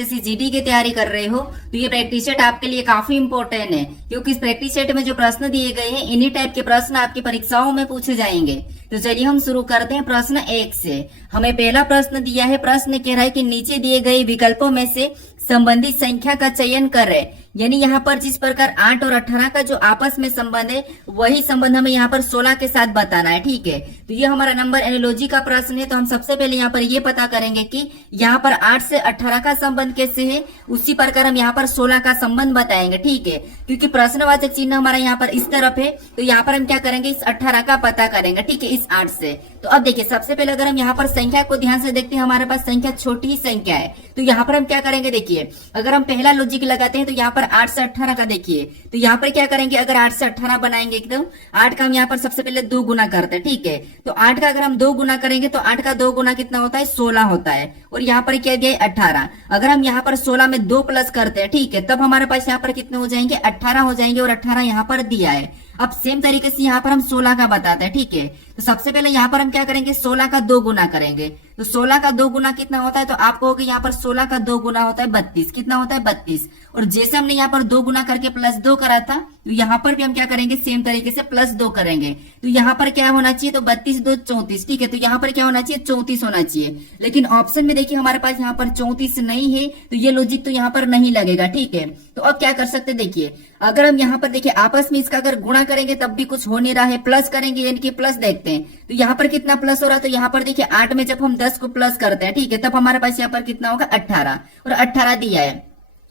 UPSC GD की तैयारी कर रहे हो तो ये प्रैक्टिस सेट आपके लिए काफी इंपॉर्टेंट है, क्योंकि इस प्रैक्टिस सेट में जो प्रश्न दिए गए हैं इन्हीं टाइप के प्रश्न आपकी परीक्षाओं में पूछे जाएंगे। तो चलिए हम शुरू करते हैं प्रश्न 1 से। हमें पहला प्रश्न दिया है, प्रश्न कह रहा है कि नीचे दिए गए विकल्पों में से संबंधित संख्या का चयन करें। यानी यहाँ पर जिस प्रकार 8 और 18 का जो आपस में संबंध है वही संबंध हमें यहाँ पर 16 के साथ बताना है। ठीक है, तो ये हमारा नंबर एनालॉजी का प्रश्न है। तो हम सबसे पहले यहाँ पर ये पता करेंगे कि यहाँ पर 8 से 18 का संबंध कैसे है, उसी प्रकार हम यहाँ पर 16 का संबंध बताएंगे। ठीक है, क्योंकि प्रश्नवाचक चिन्ह हमारा यहाँ पर इस तरफ है, तो यहाँ पर हम क्या करेंगे, इस 18 का पता करेंगे। ठीक है, इस 8 से। तो अब देखिए सबसे पहले अगर हम यहाँ पर संख्या को ध्यान से देखते हैं, हमारे पास संख्या छोटी ही संख्या है, तो यहाँ पर हम क्या करेंगे, देखिए अगर हम पहला लॉजिक लगाते हैं तो यहाँ पर 8 से 18 का देखिए, तो यहाँ पर क्या करेंगे, अगर 8 से 18 बनाएंगे एकदम 8 का हम यहाँ पर सबसे पहले 2 गुना करते हैं। ठीक है, तो 8 का अगर हम 2 गुना करेंगे तो 8 का 2 गुना कितना होता है, 16 होता है। और यहाँ पर क्या दिया है, 18। अगर हम यहाँ पर 16 में 2 प्लस करते हैं, ठीक है, तब हमारे पास यहाँ पर कितने हो जाएंगे, 18 हो जाएंगे। और 18 यहाँ पर दिया है। अब सेम तरीके से यहाँ पर हम 16 का बताते हैं। ठीक है, तो सबसे पहले यहाँ पर हम क्या करेंगे, 16 का 2 गुना करेंगे। तो 16 का 2 गुना कितना होता है, तो आपको होगा यहाँ पर 16 का 2 गुना होता है 32। कितना होता है, 32। और जैसे हमने यहाँ पर 2 गुना करके +2 करा था, तो यहाँ पर भी हम क्या करेंगे, सेम तरीके से +2 करेंगे। तो यहाँ पर क्या होना चाहिए, तो 32 2 34। ठीक है, तो यहाँ पर क्या होना चाहिए, 34 होना चाहिए। लेकिन ऑप्शन में देखिए हमारे पास यहाँ पर 34 नहीं है, तो ये लॉजिक तो यहाँ पर नहीं लगेगा। ठीक है, तो अब क्या कर सकते, देखिए अगर हम यहाँ पर देखिए आपस में इसका अगर गुणा करेंगे तब भी कुछ हो नहीं रहा है, प्लस करेंगे यानी कि प्लस देखते हैं, तो यहाँ पर कितना प्लस हो रहा है, तो यहाँ पर देखिए 8 में जब हम 10 को प्लस करते हैं, ठीक है, तब हमारे पास यहाँ पर कितना होगा, 18। और 18 दिया है।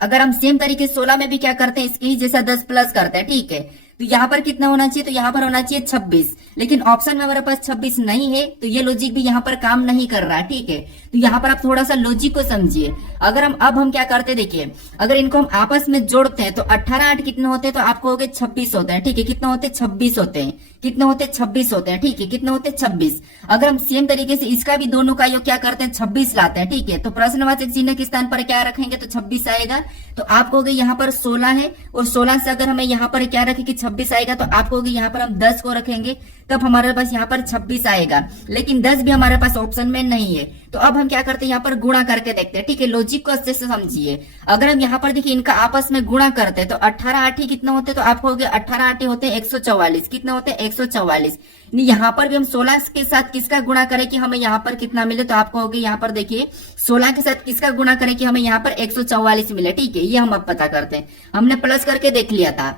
अगर हम सेम तरीके 16 में भी क्या करते हैं, इसके ही जैसा 10 प्लस करते हैं। ठीक है, तो यहाँ पर कितना होना चाहिए, तो यहाँ पर होना चाहिए 26। लेकिन ऑप्शन में हमारे पास 26 नहीं है, तो ये लॉजिक भी यहाँ पर काम नहीं कर रहा है। ठीक है, तो यहाँ पर आप थोड़ा सा लॉजिक को समझिए। अगर हम अब हम क्या करते हैं, देखिए अगर इनको हम आपस में जोड़ते हैं तो 18 8 कितने होते हैं, तो आपको हो गए 26 होते हैं। ठीक है, कितना होते हैं, 26 होते हैं। कितने होते हैं, 26 होते हैं। ठीक है, कितने होते हैं, 26। अगर हम सेम तरीके से इसका भी दोनों का योग क्या करते हैं, 26 लाते हैं। ठीक है, तो प्रश्नवाचक चिन्ह के स्थान पर क्या रखेंगे, तो 26 आएगा। तो आपको हो गए यहाँ पर 16 है, और 16 से अगर हमें यहाँ पर क्या रखेंगे, 26 आएगा, तो आपको हो गए यहाँ पर हम 10 को रखेंगे, तब हमारे पास यहाँ पर 26 आएगा। लेकिन 10 भी हमारे पास ऑप्शन में नहीं है, तो अब हम क्या करते हैं, यहाँ पर गुणा करके देखते हैं। ठीक है, लॉजिक को अच्छे से समझिए। अगर हम यहाँ पर देखिए इनका आपस में गुणा करते हैं तो 18 8 कितना होते हैं, तो आपको हो गया 18 8 होते हैं 144। कितना होते हैं, 144। यहाँ पर भी हम 16 के साथ किसका गुणा करें कि हमें यहाँ पर कितना मिले, तो आपको हो गया यहाँ पर देखिए 16 के साथ किसका गुणा करें कि हमें यहाँ पर 144 मिले। ठीक है, ये हम अब पता करते हैं, हमने प्लस करके देख लिया था।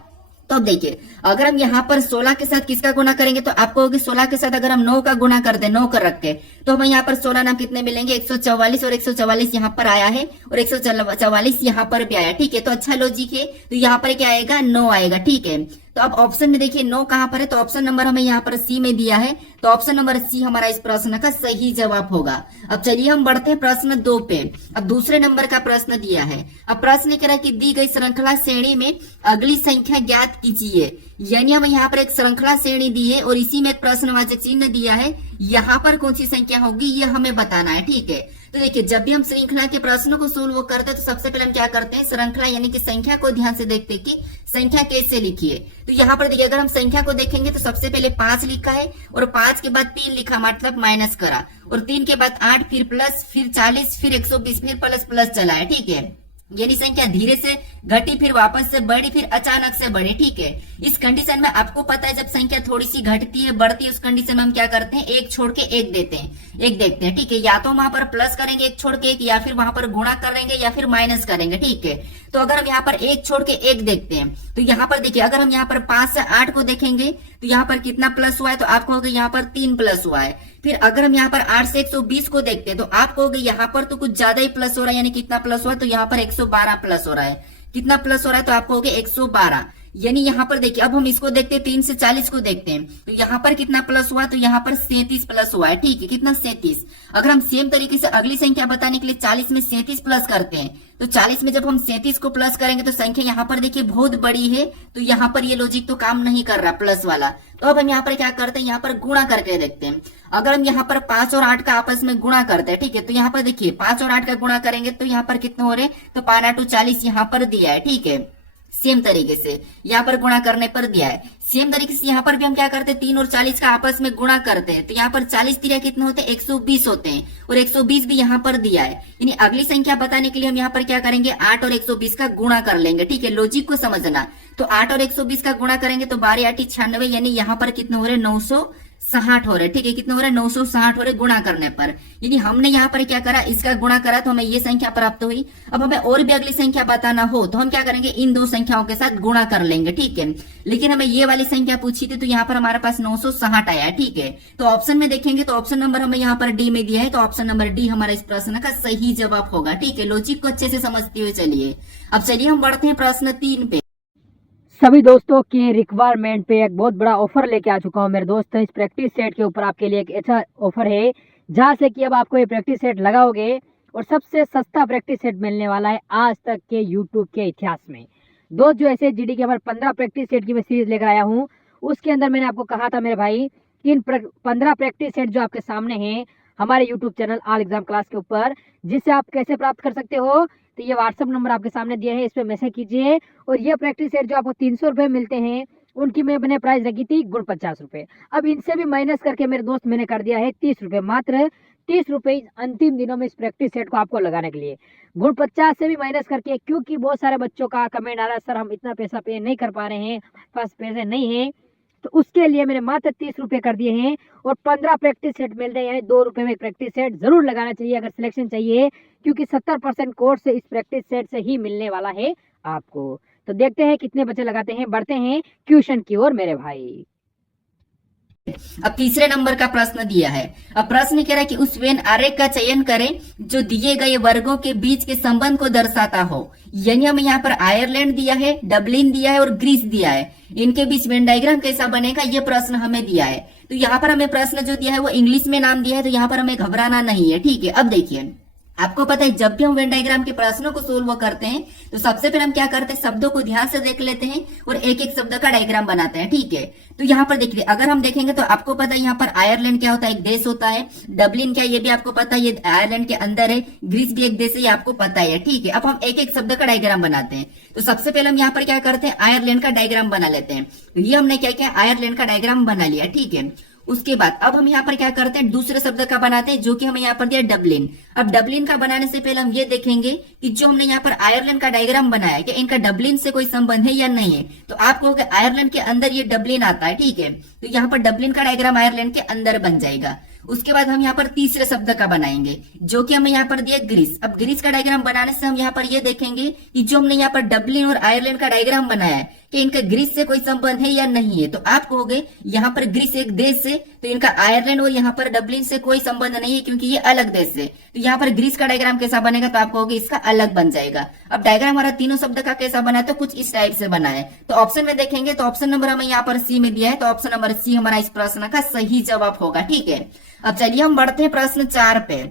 तो देखिए अगर हम यहाँ पर 16 के साथ किसका गुणा करेंगे, तो आपको होगी 16 के साथ अगर हम 9 का गुणा कर दे, 9 कर रख के, तो हमें यहाँ पर 16 नाम कितने मिलेंगे, 144। और 144 यहाँ पर आया है, और 144 यहाँ पर भी आया। ठीक है, तो अच्छा लॉजिक है। तो यहाँ पर क्या आएगा, 9 आएगा। ठीक है, तो अब ऑप्शन में देखिए 9 कहां पर है, तो ऑप्शन नंबर हमें यहाँ पर सी में दिया है, तो ऑप्शन नंबर सी हमारा इस प्रश्न का सही जवाब होगा। अब चलिए हम बढ़ते हैं प्रश्न 2 पे। अब दूसरे नंबर का प्रश्न दिया है। अब प्रश्न कह रहा है कि दी गई श्रृंखला श्रेणी में अगली संख्या ज्ञात कीजिए। यानी हमें यहाँ पर एक श्रृंखला श्रेणी दी है और इसी में एक प्रश्नवाचक चिन्ह दिया है, यहाँ पर कौन सी संख्या होगी ये हमें बताना है। ठीक है, तो देखिए जब भी हम श्रृंखला के प्रश्नों को सोल्व करते हैं तो सबसे पहले हम क्या करते हैं, श्रृंखला यानी कि संख्या को ध्यान से देखते हैं कि संख्या कैसे लिखिए। तो यहाँ पर देखिए अगर हम संख्या को देखेंगे तो सबसे पहले 5 लिखा है, और 5 के बाद 3 लिखा, मतलब माइनस करा, और 3 के बाद 8, फिर प्लस, फिर 40, फिर 120, फिर प्लस प्लस चला है। ठीक है, यानी संख्या धीरे से घटी, फिर वापस से बढ़ी, फिर अचानक से बढ़ी। ठीक है, इस कंडीशन में आपको पता है जब संख्या थोड़ी सी घटती है बढ़ती है, उस कंडीशन में हम क्या करते हैं, एक छोड़ के एक देते हैं, एक देखते हैं। ठीक है, या तो वहां पर प्लस करेंगे एक छोड़ के एक, या फिर वहां पर गुणा करेंगे, या फिर माइनस करेंगे। ठीक है, तो अगर हम यहाँ पर एक छोड़ के एक देखते हैं, तो यहाँ पर देखिए अगर हम यहाँ पर 5 से 8 को देखेंगे तो यहाँ पर कितना प्लस हुआ है, तो आपको होगा यहाँ पर 3 प्लस हुआ है। फिर अगर हम यहाँ पर 8 से 120 को देखते हैं तो आपको होगा यहाँ पर तो कुछ ज्यादा ही प्लस हो रहा है, यानी कितना प्लस हुआ है, तो यहाँ पर 112 प्लस हो रहा है। कितना प्लस हो रहा है, तो आपको हो गया 112। यानी यहाँ पर देखिए अब हम इसको देखते हैं, 3 से 40 को देखते हैं, तो यहाँ पर कितना प्लस हुआ, तो यहाँ पर 37 प्लस हुआ है। ठीक है, कितना, 37। अगर हम सेम तरीके से अगली संख्या बताने के लिए 40 में 37 प्लस करते हैं, तो 40 में जब हम 37 को प्लस करेंगे तो संख्या यहाँ पर देखिए बहुत बड़ी है, तो यहाँ पर ये लॉजिक तो काम नहीं कर रहा प्लस वाला। तो अब हम यहाँ पर क्या करते हैं, यहाँ पर गुणा करके देखते हैं। अगर हम यहाँ पर 5 और 8 का आपस में गुणा करते हैं, ठीक है, तो यहाँ पर देखिए 5 और 8 का गुणा करेंगे तो यहाँ पर कितने हो रहे, तो 5 8 40 यहाँ पर दिया है। ठीक है, सेम तरीके से यहाँ पर गुणा करने पर दिया है। सेम तरीके से यहाँ पर भी हम क्या करते हैं, 3 और 40 का आपस में गुणा करते हैं। तो यहाँ पर 40 तिरिया कितने होते हैं, 120 होते हैं, और 120 भी यहाँ पर दिया है। यानी अगली संख्या बताने के लिए हम यहाँ पर क्या करेंगे, 8 और 120 का गुणा कर लेंगे। ठीक है, लॉजिक को समझना। तो 8 और 120 का गुणा करेंगे तो 12 8 96, यानी यहाँ पर कितने हो रहे, 960 हो रहे। ठीक है, कितने हो रहे, 960 हो रहे गुणा करने पर। यानी हमने यहाँ पर क्या करा, इसका गुणा करा तो हमें ये संख्या प्राप्त हुई। अब हमें और भी अगली संख्या बताना हो तो हम क्या करेंगे, इन दो संख्याओं के साथ गुणा कर लेंगे। ठीक है, लेकिन हमें ये वाली संख्या पूछी थी तो यहाँ पर हमारे पास 960 आया। ठीक है, तो ऑप्शन में देखेंगे तो ऑप्शन नंबर हमें यहाँ पर डी में दिया है, तो ऑप्शन नंबर डी हमारा इस प्रश्न का सही जवाब होगा। ठीक है, लॉजिक को अच्छे से समझते हुए चलिए। अब चलिए हम बढ़ते हैं प्रश्न 3 पे। सभी दोस्तों की रिक्वायरमेंट पे एक बहुत बड़ा ऑफर लेके आ चुका हूँ मेरे दोस्त। इस प्रैक्टिस सेट के ऊपर आपके लिए एक अच्छा ऑफर है, जहाँ से कि अब आपको ये प्रैक्टिस सेट लगाओगे और सबसे सस्ता प्रैक्टिस सेट मिलने वाला है आज तक के यूट्यूब के इतिहास में। दोस्त जो ऐसे जीडी के हमारे 15 प्रैक्टिस सेट की मैं सीरीज लेकर आया हूँ, उसके अंदर मैंने आपको कहा था मेरे भाई कि इन 15 प्रैक्टिस सेट जो आपके सामने हैं हमारे YouTube channel all exam class के ऊपर, जिससे आप कैसे प्राप्त कर सकते हो, तो ये व्हाट्सअप नंबर आपके सामने दिया है, इस पे मैसेज कीजिए। और ये प्रैक्टिस सेट जो आपको 300 रुपये मिलते हैं, उनकी मैंने प्राइस रखी थी गुण 50 रुपये। अब इनसे भी माइनस करके मेरे दोस्त मैंने कर दिया है 30 रुपये, मात्र 30 रुपये अंतिम दिनों में इस प्रैक्टिस सेट को आपको लगाने के लिए। गुण 50 से भी माइनस करके, क्योंकि बहुत सारे बच्चों का कमेंट आ रहा है सर हम इतना पैसा पे नहीं कर पा रहे हैं, पास पैसे नहीं है, तो उसके लिए मैंने मात्र 30 रुपये कर दिए हैं और 15 प्रैक्टिस सेट मिलते हैं, यानी 2 रुपये में प्रैक्टिस सेट जरूर लगाना चाहिए अगर सिलेक्शन चाहिए, क्योंकि 70% कोर्स इस प्रैक्टिस सेट से ही मिलने वाला है आपको। तो देखते हैं कितने बच्चे लगाते हैं, बढ़ते हैं क्वेश्चन की ओर मेरे भाई। अब तीसरे नंबर का प्रश्न दिया है। अब प्रश्न कह रहा है कि उस वेन आरेख का चयन करें जो दिए गए वर्गों के बीच के संबंध को दर्शाता हो। यानी हमें यहाँ पर आयरलैंड दिया है, डबलिन दिया है और ग्रीस दिया है, इनके बीच वेन डायग्राम कैसा बनेगा ये प्रश्न हमें दिया है। तो यहाँ पर हमें प्रश्न जो दिया है वो इंग्लिश में नाम दिया है, तो यहाँ पर हमें घबराना नहीं है। ठीक है, अब देखिए आपको पता है जब भी हम वेन डायग्राम के प्रश्नों को सोल्व करते हैं तो सबसे पहले हम क्या करते हैं, शब्दों को ध्यान से देख लेते हैं और एक एक शब्द का डायग्राम बनाते हैं। ठीक है, तो यहाँ पर देखिए अगर हम देखेंगे तो आपको पता है यहाँ पर आयरलैंड क्या होता है, एक देश होता है। डबलिन क्या, ये भी आपको पता है, ये आयरलैंड के अंदर है। ग्रीस भी एक देश है, ये आपको पता है। ठीक है, अब हम एक एक शब्द का डायग्राम बनाते हैं। तो सबसे पहले हम यहाँ पर क्या करते हैं, आयरलैंड का डायग्राम बना लेते हैं। तो ये हमने क्या किया, आयरलैंड का डायग्राम बना लिया। ठीक है, उसके बाद अब हम यहाँ पर क्या करते हैं, दूसरे शब्द का बनाते हैं, जो कि हमें यहाँ पर दिया डबलिन। अब डबलिन का बनाने से पहले हम ये देखेंगे कि जो हमने यहाँ पर आयरलैंड का डायग्राम बनाया है, कि इनका डबलिन से कोई संबंध है या नहीं है। तो आप कहोगे आयरलैंड के अंदर ये डबलिन आता है। ठीक है, तो यहाँ पर डबलिन का डायग्राम आयरलैंड के अंदर बन जाएगा। उसके बाद हम यहाँ पर तीसरे शब्द का बनाएंगे, जो कि हमें यहाँ पर दिया ग्रीस। अब ग्रीस का डायग्राम बनाने से हम यहाँ पर ये देखेंगे कि जो हमने यहाँ पर डबलिन और आयरलैंड का डायग्राम बनाया है कि इनका ग्रीस से कोई संबंध है या नहीं है। तो आप कहोगे यहाँ पर ग्रीस एक देश से, तो इनका आयरलैंड और यहाँ पर डबलिन से कोई संबंध नहीं है क्योंकि ये अलग देश है। तो यहाँ पर ग्रीस का डायग्राम कैसा बनेगा, तो आप कहोगे इसका अलग बन जाएगा। अब डायग्राम हमारा तीनों शब्द का कैसा बना है, तो कुछ इस टाइप से बना है। तो ऑप्शन में देखेंगे तो ऑप्शन नंबर हमें यहाँ पर सी में दिया है, तो ऑप्शन नंबर सी हमारा इस प्रश्न का सही जवाब होगा। ठीक है, अब चलिए हम बढ़ते हैं प्रश्न 4 पे।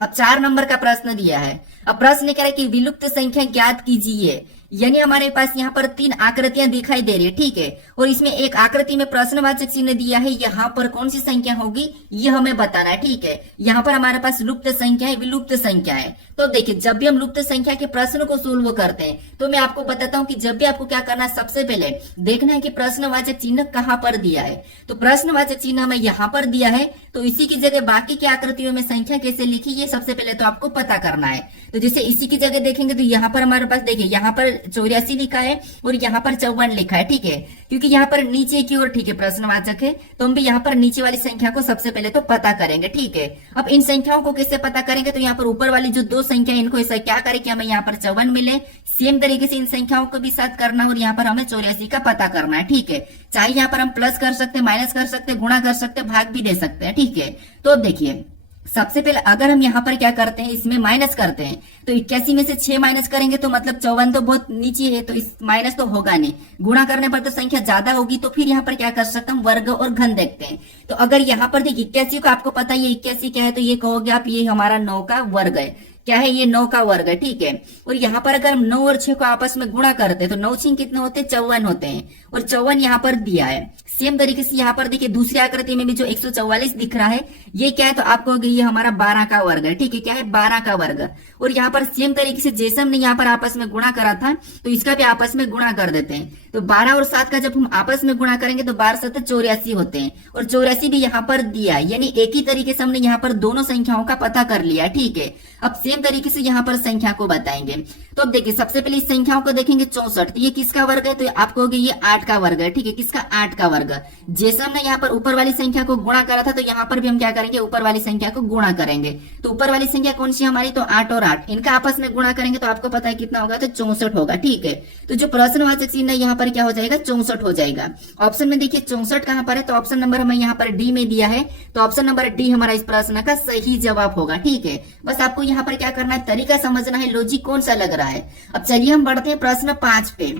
अब 4 नंबर का प्रश्न दिया है। अब प्रश्न कह रहा है कि विलुप्त संख्या ज्ञात कीजिए। यानी हमारे पास यहाँ पर 3 आकृतियां दिखाई दे रही है। ठीक है, और इसमें एक आकृति में प्रश्नवाचक चिन्ह दिया है, यहाँ पर कौन सी संख्या होगी ये हमें बताना है। ठीक है, यहाँ पर हमारे पास लुप्त संख्या है, विलुप्त संख्या है। तो देखिए जब भी हम लुप्त संख्या के प्रश्न को सोल्व करते हैं तो मैं आपको बताता हूँ कि जब भी आपको क्या करना है, सबसे पहले देखना है कि प्रश्नवाचक चिन्ह कहाँ पर दिया है। तो प्रश्नवाचक चिन्ह हमें यहाँ पर दिया है, तो इसी की जगह बाकी की आकृतियों में संख्या कैसे लिखी ये सबसे पहले तो आपको पता करना है। तो जैसे इसी की जगह देखेंगे तो यहाँ पर हमारे पास देखिए यहाँ पर 84 लिखा है और यहाँ पर 54 लिखा है। ठीक है, क्योंकि यहाँ पर नीचे की ओर ठीक है प्रश्नवाचक है, तो हम भी यहाँ पर नीचे वाली संख्या को सबसे पहले तो पता करेंगे। ठीक है, अब इन संख्याओं को कैसे पता करेंगे, तो यहाँ पर ऊपर वाली जो 2 संख्या इनको ऐसा क्या करें कि हमें यहाँ पर 54 मिले, सेम तरीके से इन संख्याओं को भी साथ करना और यहाँ पर हमें 84 का पता करना है। ठीक है, चाहे यहाँ पर हम प्लस कर सकते हैं, माइनस कर सकते हैं, गुणा कर सकते हैं, भाग भी दे सकते हैं। ठीक है, तो अब देखिए सबसे पहले अगर हम यहाँ पर क्या करते हैं, इसमें माइनस करते हैं, तो 81 में से 6 माइनस करेंगे तो मतलब 54 तो बहुत नीचे है, तो इस माइनस तो होगा नहीं। गुणा करने पर तो संख्या ज्यादा होगी, तो फिर यहाँ पर क्या कर सकते हैं, वर्ग और घन देखते हैं। तो अगर यहाँ पर देखिए 81 को आपको पता है ये 81 क्या है, तो ये कहोगे आप ये हमारा 9 का वर्ग है। क्या है, ये 9 का वर्ग है। ठीक है, और यहाँ पर अगर हम 9 और 6 को आपस में गुणा करते हैं तो 9 6 कितने होते हैं, 54 होते हैं, और 54 यहाँ पर दिया है। सेम तरीके से यहाँ पर देखिए दूसरी आकृति में भी जो 144 दिख रहा है ये क्या है, तो आप कहोगे ये हमारा 12 का वर्ग है। ठीक है, क्या है, 12 का वर्ग। और यहाँ पर सेम तरीके से जैसे हमने यहाँ पर आपस में गुणा करा था तो इसका भी आपस में गुणा कर देते हैं। तो 12 और 7 का जब हम आपस में गुणा करेंगे तो 12 7 84 होते हैं और 84 भी यहाँ पर दिया है, यानी एक ही तरीके से हमने यहाँ पर दोनों संख्याओं का पता कर लिया। ठीक है, अब सेम तरीके से यहाँ पर संख्या को बताएंगे। तो अब देखिए सबसे पहले इस संख्याओं को देखेंगे 64, तो ये किसका वर्ग है, तो आप कहोगे ये 8 का वर्ग है। ठीक है, किसका, 8 का वर्ग। जैसे हमने यहाँ पर ऊपर वाली संख्या को गुणा करा था तो यहाँ पर भी हम क्या करेंगे, ऊपर वाली संख्या को गुणा करेंगे। तो ऊपर वाली संख्या कौन सी हमारी, तो 8 और 8, इनका आपस में गुणा करेंगे तो आपको पता है कितना होगा, तो 64 होगा। ठीक है, तो जो प्रश्नवाचक चिन्ह है यहाँ पर क्या हो जाएगा, 64 हो जाएगा। ऑप्शन में देखिए 64 कहां पर है, तो ऑप्शन नंबर हमें यहाँ पर डी में दिया है, तो ऑप्शन नंबर डी हमारा इस प्रश्न का सही जवाब होगा। ठीक है, बस आपको यहाँ पर क्या करना है, तरीका समझना है, लॉजिक कौन सा लग रहा है। अब चलिए हम बढ़ते हैं प्रश्न 5 पे।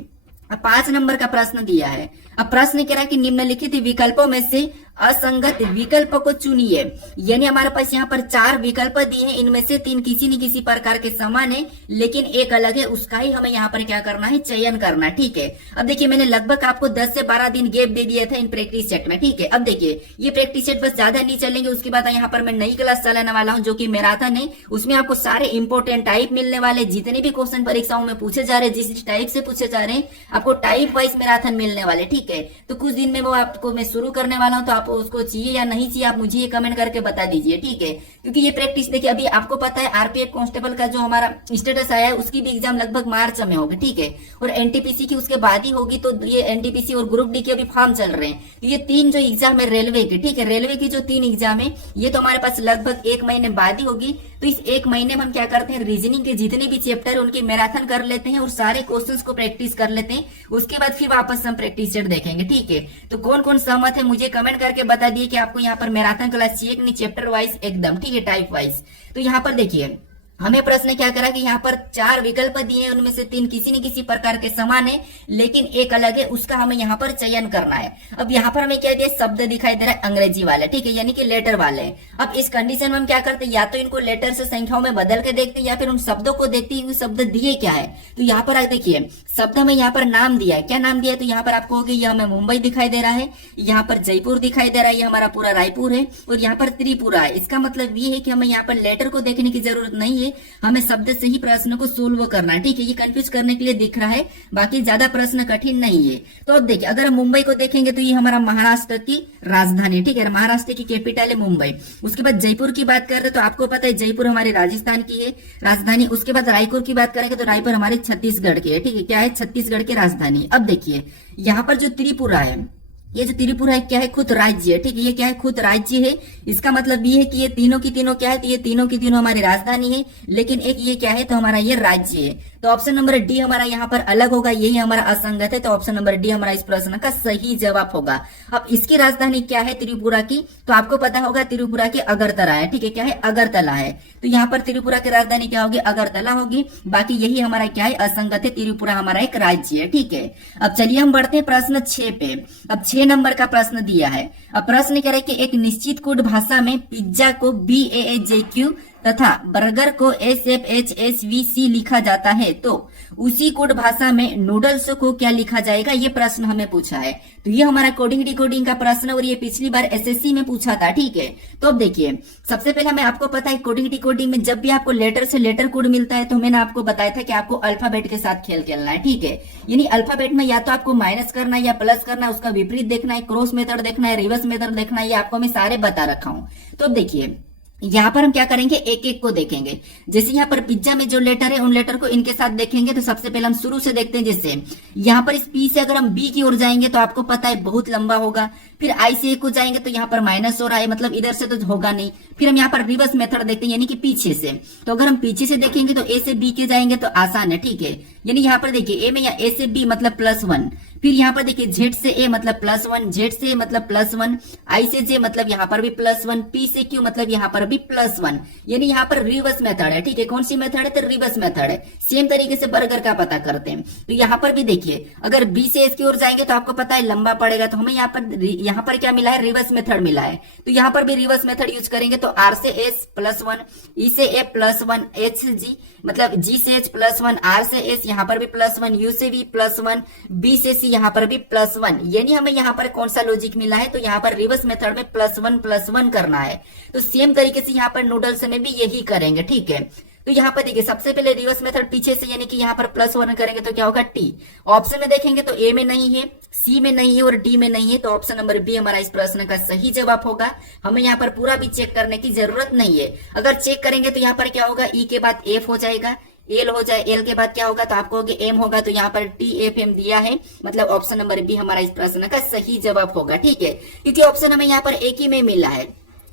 अब 5 नंबर का प्रश्न दिया है। अब प्रश्न कह रहा है कि निम्नलिखित विकल्पों में से असंगत विकल्प को चुनिए, यानी हमारे पास यहाँ पर 4 विकल्प दिए हैं, इनमें से 3 किसी न किसी प्रकार के समान है लेकिन एक अलग है, उसका ही हमें यहाँ पर क्या करना है, चयन करना है। ठीक है, अब देखिए मैंने लगभग आपको 10 से 12 दिन गैप दे दिया था इन प्रैक्टिस सेट में। ठीक है, अब देखिए ये प्रैक्टिस सेट बस ज्यादा नहीं चलेंगे, उसके बाद यहाँ पर मैं नई क्लास चलाने वाला हूँ जो कि मैराथन है। उसमें आपको सारे इंपोर्टेंट टाइप मिलने वाले, जितने भी क्वेश्चन परीक्षाओं में पूछे जा रहे हैं, जिस टाइप से पूछे जा रहे हैं, आपको टाइप वाइज मैराथन मिलने वाले। ठीक है, तो कुछ दिन में वो आपको मैं शुरू करने वाला हूँ, तो आप उसको चाहिए या नहीं चाहिए आप मुझे ये कमेंट करके बता दीजिए। ठीक है, क्योंकि ये प्रैक्टिस देखिए अभी आपको पता है आरपीएफ कांस्टेबल का जो हमारा स्टेटस आया है उसकी भी एग्जाम लगभग मार्च में होगी। ठीक है, और एनटीपीसी की उसके बाद ही होगी, तो ये एनटीपीसी और ग्रुप डी के अभी फॉर्म चल रहे हैं। तो ये 3 जो एग्जाम है रेलवे के, ठीक है, रेलवे की जो 3 एग्जाम है ये तो हमारे पास लगभग 1 महीने बाद ही होगी। तो इस 1 महीने में हम क्या करते हैं, रीजनिंग के जितने भी चैप्टर है उनकी मैराथन कर लेते हैं और सारे क्वेश्चंस को प्रैक्टिस कर लेते हैं। उसके बाद फिर वापस हम प्रैक्टिस सेट देखेंगे। ठीक है, तो कौन कौन सहमत है मुझे कमेंट करके बता दिए कि आपको यहाँ पर मैराथन क्लास चाहिए कि नहीं, चैप्टर वाइज एकदम। ठीक है, टाइप वाइज। तो यहाँ पर देखिए हमें प्रश्न क्या करा कि यहाँ पर 4 विकल्प दिए हैं, उनमें से 3 किसी न किसी प्रकार के समान है लेकिन एक अलग है, उसका हमें यहाँ पर चयन करना है। अब यहाँ पर हमें क्या दिया, शब्द दिखाई दे रहा है अंग्रेजी वाले। ठीक है, यानी कि लेटर वाले। अब इस कंडीशन में हम क्या करते हैं, या तो इनको लेटर से संख्याओं में बदल के देखते हैं या फिर उन शब्दों को देखते हैं शब्द दिए क्या है। तो यहाँ पर देखिए शब्द में यहाँ पर नाम दिया है, क्या नाम दिया है, तो यहाँ पर आपको होगी ये हमें मुंबई दिखाई दे रहा है, यहाँ पर जयपुर दिखाई दे रहा है, ये हमारा पूरा रायपुर है और यहाँ पर त्रिपुरा है। इसका मतलब ये है कि हमें यहाँ पर लेटर को देखने की जरूरत नहीं है, हमें शब्द से ही प्रश्न को सोल्व करना है। ठीक है, ये कंफ्यूज करने के लिए दिख रहा है, बाकी ज्यादा प्रश्न कठिन नहीं है। तो अब देखिए अगर हम मुंबई को देखेंगे तो ये हमारा महाराष्ट्र की राजधानी। ठीक है, महाराष्ट्र की कैपिटल है मुंबई। उसके बाद जयपुर की बात करें तो आपको पता है जयपुर हमारे राजस्थान की है राजधानी। उसके बाद रायपुर की बात करेंगे तो रायपुर हमारे छत्तीसगढ़ की है। ठीक है, क्या है, छत्तीसगढ़ की राजधानी। अब देखिए यहाँ पर जो त्रिपुरा है, ये जो त्रिपुरा है क्या है, खुद राज्य है। ठीक है, ये क्या है, खुद राज्य है। इसका मतलब ये है कि ये तीनों की तीनों क्या है, तो ये तीनों की तीनों हमारी राजधानी है लेकिन एक ये क्या है, तो हमारा ये राज्य है। तो ऑप्शन नंबर डी हमारा यहाँ पर अलग होगा, यही हमारा असंगत है। तो ऑप्शन नंबर डी हमारा इस प्रश्न का सही जवाब होगा। अब इसकी राजधानी क्या है त्रिपुरा की, तो आपको पता होगा त्रिपुरा की अगरतला है। ठीक है, क्या है, अगरतला है। तो यहाँ पर त्रिपुरा की राजधानी क्या होगी, अगरतला होगी। बाकी यही हमारा क्या है, असंगत है, त्रिपुरा हमारा एक राज्य है। ठीक है, अब चलिए हम बढ़ते हैं प्रश्न 6 पे। अब 6 नंबर का प्रश्न दिया है। अब प्रश्न कह रहा है कि एक निश्चित कोड भाषा में पिज्जा को BAAJQ तथा बर्गर को SFHSVC लिखा जाता है, तो उसी कोड भाषा में नूडल्स को क्या लिखा जाएगा, ये प्रश्न हमें पूछा है। तो ये हमारा कोडिंग डिकोडिंग का प्रश्न और ये पिछली बार SSC में पूछा था। ठीक है, तो अब देखिए सबसे पहले हमें आपको पता है कोडिंग डिकोडिंग में जब भी आपको लेटर से लेटर कोड मिलता है तो मैंने आपको बताया था कि आपको अल्फाबेट के साथ खेल खेलना है। ठीक है, यानी अल्फाबेट में या तो आपको माइनस करना है या प्लस करना है, उसका विपरीत देखना है, क्रॉस मेथड देखना है, रिवर्स मेथड देखना है, ये आपको मैं सारे बता रखा हूं। तो अब देखिए यहाँ पर हम क्या करेंगे, एक एक को देखेंगे। जैसे यहाँ पर पिज्जा में जो लेटर है उन लेटर को इनके साथ देखेंगे। तो सबसे पहले हम शुरू से देखते हैं। जैसे यहाँ पर इस पी से अगर हम बी की ओर जाएंगे तो आपको पता है बहुत लंबा होगा। फिर आई से ए को जाएंगे तो यहाँ पर माइनस हो रहा है, मतलब इधर से तो होगा नहीं। फिर हम यहाँ पर रिवर्स मेथड देखते हैं, यानी कि पीछे से। तो अगर हम पीछे से देखेंगे तो ए से बी के जाएंगे तो आसान है। ठीक है, यानी यहाँ पर देखिए ए में या ए से बी मतलब +1। फिर यहाँ पर देखिए जेड से ए मतलब +1, जेड से ए मतलब +1, आई से जे मतलब यहाँ पर भी +1, पी से क्यू मतलब यहाँ पर भी +1, यानी यहाँ पर रिवर्स मेथड है। ठीक है, कौन सी मेथड है, तो रिवर्स मेथड है। सेम तरीके से बर्गर का पता करते हैं। तो यहाँ पर भी देखिए अगर बी से एस की ओर जाएंगे तो आपको पता है लंबा पड़ेगा, तो हमें यहाँ पर क्या मिला है, रिवर्स मेथड मिला है। तो यहाँ पर भी रिवर्स मेथड यूज करेंगे तो आर से एस +1, ई से ए +1, एच से जी मतलब जी से एच +1, आर से एस यहाँ पर भी +1, यू से भी +1, बी से सी यहाँ पर भी +1, यानी हमें यहाँ पर कौन सा लॉजिक मिला है, तो यहाँ पर रिवर्स मेथड में +1 +1 करना है। तो सेम तरीके से यहाँ पर नूडल्स में भी यही करेंगे। ठीक है, तो यहाँ पर देखिए सबसे पहले रिवर्स मेथड पीछे से, यानी कि यहाँ पर +1 करेंगे तो क्या होगा टी। ऑप्शन में देखेंगे तो ए में नहीं है, सी में नहीं है और डी में नहीं है, तो ऑप्शन नंबर बी हमारा इस प्रश्न का सही जवाब होगा। हमें यहाँ पर पूरा भी चेक करने की जरूरत नहीं है। अगर चेक करेंगे तो यहाँ पर क्या होगा, ई के बाद एफ हो जाएगा, एल हो जाए, एल के बाद क्या होगा तो आपको एम होगा, तो यहाँ पर टी एफ एम दिया है, मतलब ऑप्शन नंबर बी हमारा इस प्रश्न का सही जवाब होगा। ठीक है, क्योंकि ऑप्शन हमें यहाँ पर एक ही में मिला है।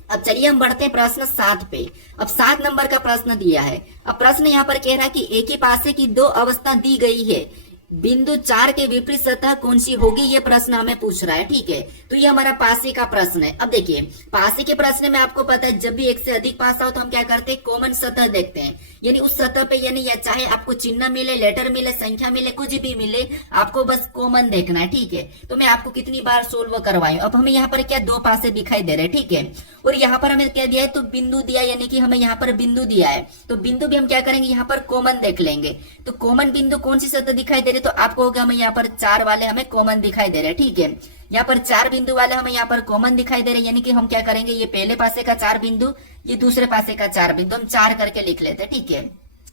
अब चलिए हम बढ़ते हैं प्रश्न 7 पे। अब 7 नंबर का प्रश्न दिया है। अब प्रश्न यहाँ पर कह रहा है कि एक ही पासे की दो अवस्था दी गई है, बिंदु 4 के विपरीत सतह कौन सी होगी, ये प्रश्न हमें पूछ रहा है। ठीक है, तो ये हमारा पासे का प्रश्न है। अब देखिए पासे के प्रश्न में आपको पता है जब भी एक से अधिक पासा हो तो हम क्या करते हैं, कॉमन सतह देखते हैं, यानी उस सतह पे, यानी या चाहे आपको चिन्ह मिले, लेटर मिले, संख्या मिले, कुछ भी मिले, आपको बस कॉमन देखना है। ठीक है, तो मैं आपको कितनी बार सोल्व करवाई। अब हमें यहाँ पर क्या दो पासे दिखाई दे रहे हैं। ठीक है, और यहाँ पर हमें क्या दिया है, तो बिंदु दिया, यानी कि हमें यहाँ पर बिंदु दिया है, तो बिंदु भी हम क्या करेंगे, यहाँ पर कॉमन देख लेंगे। तो कॉमन बिंदु कौन सी सतह दिखाई दे रही, तो आपको होगा हमें यहाँ पर 4 वाले हमें कॉमन दिखाई दे रहे हैं। ठीक है, यहाँ पर 4 बिंदु वाले हमें यहाँ पर कॉमन दिखाई दे रहे हैं, यानी कि हम क्या करेंगे, ये पहले पासे का 4 बिंदु, ये दूसरे पासे का 4 बिंदु, हम 4 करके लिख लेते हैं। ठीक है,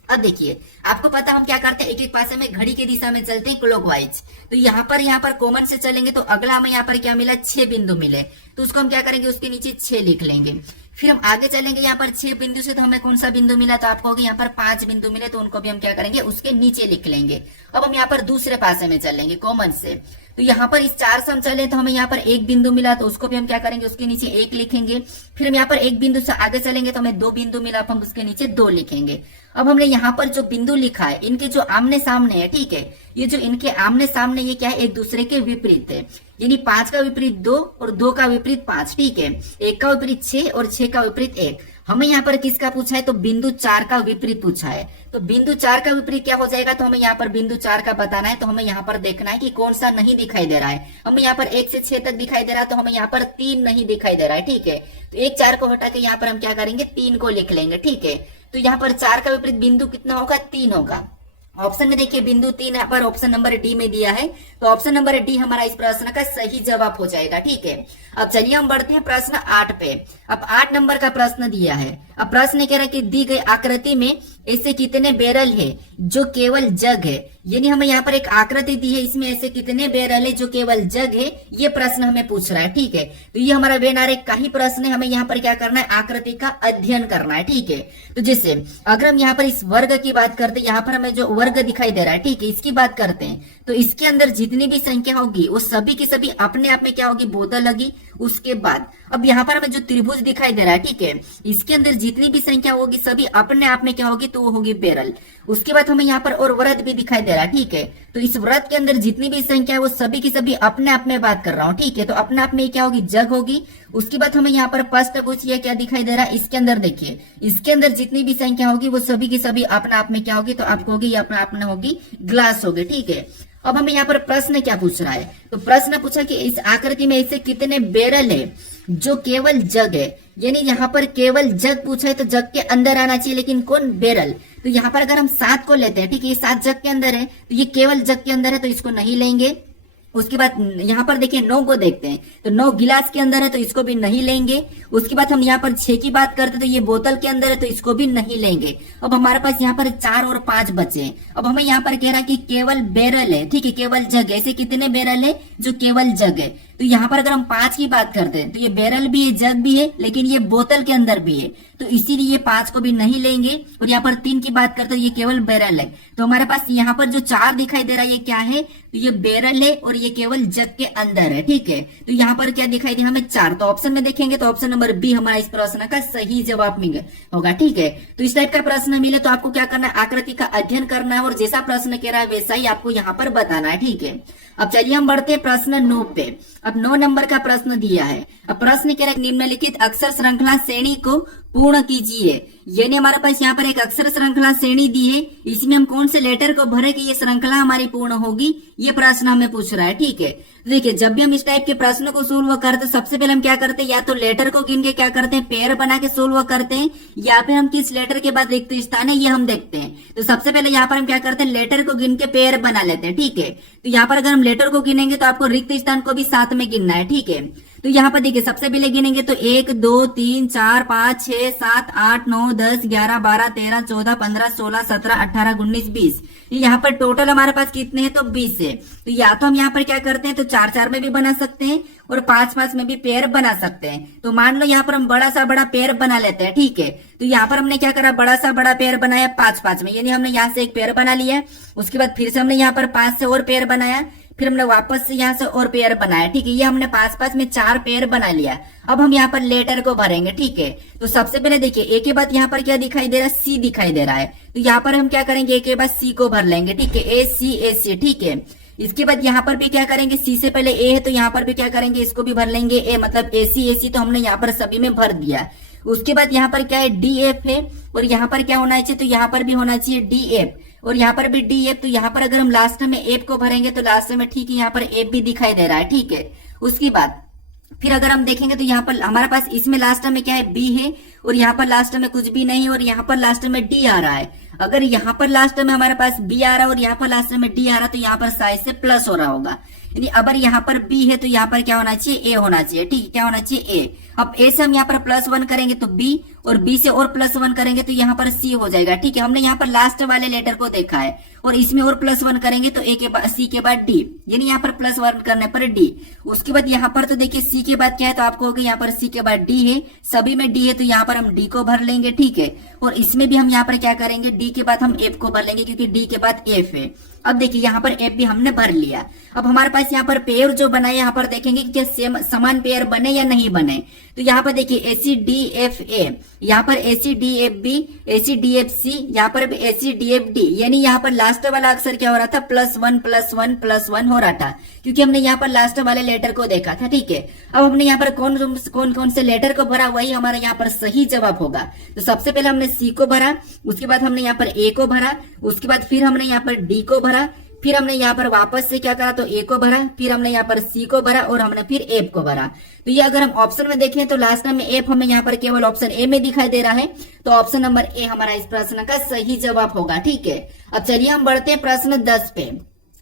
अब देखिए आपको पता हम क्या करते हैं, एक एक पासे में घड़ी की दिशा में चलते हैं क्लॉकवाइज। तो यहाँ पर कॉमन से चलेंगे तो अगला हमें यहाँ पर क्या मिला, 6 बिंदु मिले, तो उसको हम क्या करेंगे, उसके नीचे 6 लिख लेंगे। फिर हम आगे चलेंगे यहाँ पर 6 बिंदु से, तो हमें कौन सा बिंदु मिला, तो आपको यहाँ पर 5 बिंदु मिले, तो उनको भी हम क्या करेंगे, उसके नीचे लिख लेंगे। अब हम यहाँ पर दूसरे पासे में चलेंगे कॉमन से, तो यहाँ पर इस 4 से हम चले तो हमें यहाँ पर 1 बिंदु मिला, तो उसको भी हम क्या करेंगे, उसके नीचे 1 लिखेंगे। फिर हम यहाँ पर 1 बिंदु से आगे चलेंगे तो हमें 2 बिंदु मिला, अब हम उसके नीचे 2 लिखेंगे। अब हमने यहाँ पर जो बिंदु लिखा है, इनके जो आमने सामने है, ठीक है, ये जो इनके आमने सामने ये क्या है, एक दूसरे के विपरीत है, यानी 5 का विपरीत 2 और 2 का विपरीत 5। ठीक है, 1 का विपरीत 6 और 6 का विपरीत 1। हमें यहाँ पर किसका पूछा है, तो बिंदु 4 का विपरीत पूछा है। तो बिंदु 4 का विपरीत क्या हो जाएगा, तो हमें यहाँ पर बिंदु 4 का बताना है, तो हमें यहाँ पर देखना है कि कौन सा नहीं दिखाई दे रहा है। हमें यहाँ पर 1 से 6 तक दिखाई दे रहा है, तो हमें यहाँ पर 3 नहीं दिखाई दे रहा है। ठीक है, तो 1 4 को हटा के यहाँ पर हम क्या करेंगे, 3 को लिख लेंगे। ठीक है, तो यहाँ पर 4 का विपरीत बिंदु कितना होगा, 3 होगा। ऑप्शन में देखिए बिंदु 3 यहाँ पर ऑप्शन नंबर डी में दिया है, तो ऑप्शन नंबर डी हमारा इस प्रश्न का सही जवाब हो जाएगा। ठीक है, अब चलिए हम बढ़ते हैं प्रश्न 8 पे। अब 8 नंबर का प्रश्न दिया है। अब प्रश्न कह रहा है कि दी गई आकृति में ऐसे कितने बैरल है जो केवल जग है, यानी हमें यहाँ पर एक आकृति दी है, इसमें ऐसे कितने बैरल है जो केवल जग है, ये प्रश्न हमें पूछ रहा है। ठीक है, तो ये हमारा वेन आरेख का ही प्रश्न है, हमें यहाँ पर क्या करना है, आकृति का अध्ययन करना है। ठीक है, तो जैसे अगर हम यहाँ पर इस वर्ग की बात करते हैं, यहाँ पर हमें जो वर्ग दिखाई दे रहा है, ठीक है, इसकी बात करते हैं, तो इसके अंदर जितनी भी संख्या होगी वो सभी की सभी अपने आप में क्या होगी, बोतल लगी। उसके बाद अब यहाँ पर हमें जो त्रिभुज दिखाई दे रहा है, ठीक है, इसके अंदर जितनी भी संख्या होगी सभी अपने आप में क्या होगी, तो वो होगी बैरल। उसके बाद हमें यहाँ पर और वृत्त भी दिखाई दे रहा है। ठीक है, तो इस वृत्त के अंदर जितनी भी संख्या है वो सभी की सभी अपने आप में बात कर रहा हूँ। ठीक है, तो अपने आप में क्या होगी, जग होगी। उसके बाद हमें यहाँ पर प्रश्न पूछिए क्या दिखाई दे रहा है, इसके अंदर देखिए, इसके अंदर जितनी भी संख्या होगी वो सभी की सभी अपने आप में क्या होगी, तो आपको होगी, ये अपने आप में होगी, ग्लास होगी। ठीक है, अब हमें यहाँ पर प्रश्न क्या पूछ रहा है, तो प्रश्न पूछा कि इस आकृति में ऐसे कितने बैरल है जो केवल जग है, यानी यहाँ पर केवल जग पूछा है, तो जग के अंदर आना चाहिए, लेकिन कौन, बैरल। तो यहाँ पर अगर हम 7 को लेते हैं, ठीक है, ये 7 जग के अंदर है, तो ये केवल जग के अंदर है, तो इसको नहीं लेंगे। उसके बाद यहाँ पर देखिए 9 को देखते हैं, तो 9 गिलास के अंदर है, तो इसको भी नहीं लेंगे। उसके बाद हम यहाँ पर 6 की बात करते हैं, तो ये बोतल के अंदर है, तो इसको भी नहीं लेंगे। अब हमारे पास यहाँ पर 4 और 5 बचे हैं। अब हमें यहाँ पर कह रहा है कि केवल बैरल है, ठीक है, केवल जग। ऐसे कितने बैरल है जो केवल जग है, तो यहाँ पर अगर हम 5 की बात करते हैं, तो ये बैरल भी है, जग भी है, लेकिन ये बोतल के अंदर भी है, तो इसीलिए ये 5 को भी नहीं लेंगे। और यहाँ पर 3 की बात करते हैं, ये केवल बैरल है, तो हमारे पास यहाँ पर जो 4 दिखाई दे रहा है, ये क्या है, तो ये बैरल है और ये केवल जग के अंदर है। ठीक है, तो यहाँ पर क्या दिखाई दे, हमें 4, तो ऑप्शन में देखेंगे तो ऑप्शन नंबर बी हमारा इस प्रश्न का सही जवाब होगा। ठीक है, तो इस टाइप का प्रश्न मिले तो आपको क्या करना है, आकृति का अध्ययन करना है, और जैसा प्रश्न कह रहा है वैसा ही आपको यहाँ पर बताना है। ठीक है, अब चलिए हम बढ़ते हैं प्रश्न 9 पे। अब 9 नंबर का प्रश्न दिया है। अब प्रश्न कह रहा है निम्नलिखित अक्षर श्रृंखला श्रेणी को पूर्ण कीजिए, यानी हमारे पास यहाँ पर एक अक्षर श्रृंखला श्रेणी दी है, इसमें हम कौन से लेटर को भरे कि ये श्रृंखला हमारी पूर्ण होगी, ये प्रश्न हमें पूछ रहा है। ठीक है, देखिए जब भी हम इस टाइप के प्रश्न को सोल्व करते सबसे पहले हम क्या करते हैं, या तो लेटर को गिन के क्या करते हैं, पेयर बना के सोल्व करते हैं, या फिर हम किस लेटर के बाद रिक्त स्थान है ये हम देखते हैं। तो सबसे पहले यहाँ पर हम क्या करते हैं, लेटर को गिन के पेयर बना लेते हैं। ठीक है, तो यहाँ पर अगर हम लेटर को गिनेंगे तो आपको रिक्त स्थान को भी साथ में गिनना है। ठीक है, तो यहाँ पर देखिए सबसे पहले गिनेंगे तो 1 2 3 4 5 6 7 8 9 10 11 12 13 14 15 16 17 18 19 20। यहाँ पर टोटल हमारे पास कितने हैं तो 20 है। तो या तो हम यहाँ पर क्या करते हैं तो 4 4 में भी बना सकते हैं और 5 5 में भी पेयर बना सकते हैं। तो मान लो यहाँ पर हम बड़ा सा बड़ा पेयर बना लेते हैं, ठीक है। तो यहाँ पर हमने क्या करा, बड़ा सा बड़ा पेयर बनाया 5 5 में, यानी हमने यहाँ से एक पेयर बना लिया। उसके बाद फिर से हमने यहाँ पर 5 से और पेयर बनाया, फिर हमने वापस से यहाँ से और पेयर बनाया, ठीक है। ये हमने 5 5 में 4 पेयर बना लिया। अब हम यहाँ पर लेटर को भरेंगे, ठीक है। तो सबसे पहले देखिए ए के बाद यहाँ पर क्या दिखाई दे रहा है, सी दिखाई दे रहा है। तो यहाँ पर हम क्या करेंगे, ए के बाद सी को भर लेंगे, ठीक है। ए सी, ठीक है। इसके बाद यहाँ पर भी क्या करेंगे, सी से पहले ए है तो यहाँ पर भी क्या करेंगे, इसको भी भर लेंगे ए, मतलब एसी तो हमने यहाँ पर सभी में भर दिया। उसके बाद यहाँ पर क्या है, डी एफ है और यहाँ पर क्या होना चाहिए, तो यहाँ पर भी होना चाहिए डी एफ और यहाँ पर भी डी एफ। तो यहाँ पर अगर हम लास्ट में एफ को भरेंगे तो लास्ट में, ठीक है, यहाँ पर एफ भी दिखाई दे रहा है, ठीक है। उसके बाद फिर अगर हम देखेंगे तो यहाँ पर हमारे पास इसमें लास्ट में क्या है, बी है और यहाँ पर लास्ट में कुछ भी नहीं और यहाँ पर लास्ट में डी आ रहा है। अगर यहाँ पर लास्ट में हमारे पास बी आ रहा है और यहाँ पर लास्ट में डी आ रहा है तो यहाँ पर साइज से प्लस हो रहा होगा, यानी अगर यहाँ पर बी है तो यहाँ पर क्या होना चाहिए, ए होना चाहिए, ठीक है। क्या होना चाहिए, ए। अब ए से हम यहाँ पर +1 करेंगे तो बी और बी से और +1 करेंगे तो यहाँ पर सी हो जाएगा, ठीक है। हमने यहाँ पर लास्ट वाले लेटर को देखा है और इसमें और +1 करेंगे तो ए के बाद सी के बाद डी, यानी यहाँ पर +1 करने पर डी। उसके बाद यहाँ पर तो देखिए सी के बाद क्या है, तो आपको होगा यहाँ पर सी के बाद डी है, सभी में डी है तो यहाँ पर हम डी को भर लेंगे, ठीक है। और इसमें भी हम यहाँ पर क्या करेंगे, डी के बाद हम एफ को भर लेंगे क्योंकि डी के बाद एफ है। अब देखिए यहाँ पर एफ भी हमने भर लिया। अब हमारे पास यहाँ पर पेयर जो बना है, यहाँ पर देखेंगे कि क्या सेम समान पेयर बने या नहीं बने। तो यहाँ पर देखिए एसी डी एफ ए, यहाँ पर A C D F B, A C D F C, यहाँ पर भी एसी डी एफ डी, यानी यहाँ पर लास्ट वाला अक्षर क्या हो रहा था, +1 हो रहा था क्योंकि हमने यहाँ पर लास्ट वाले लेटर को देखा था, ठीक है। अब हमने यहाँ पर कौन कौन से लेटर को भरा, वही हमारा यहाँ पर सही जवाब होगा। तो सबसे पहले हमने सी को भरा, उसके बाद हमने यहाँ पर ए को भरा, उसके बाद फिर हमने यहाँ पर डी को भरा, फिर हमने यहाँ पर वापस से क्या करा तो ए को भरा, फिर हमने यहाँ पर सी को भरा और हमने फिर एफ को भरा। तो ये अगर हम ऑप्शन में देखें तो लास्ट में एफ हमें यहाँ पर केवल ऑप्शन ए में दिखाई दे रहा है, तो ऑप्शन नंबर ए हमारा इस प्रश्न का सही जवाब होगा, ठीक है। अब चलिए हम बढ़ते हैं प्रश्न 10 पे।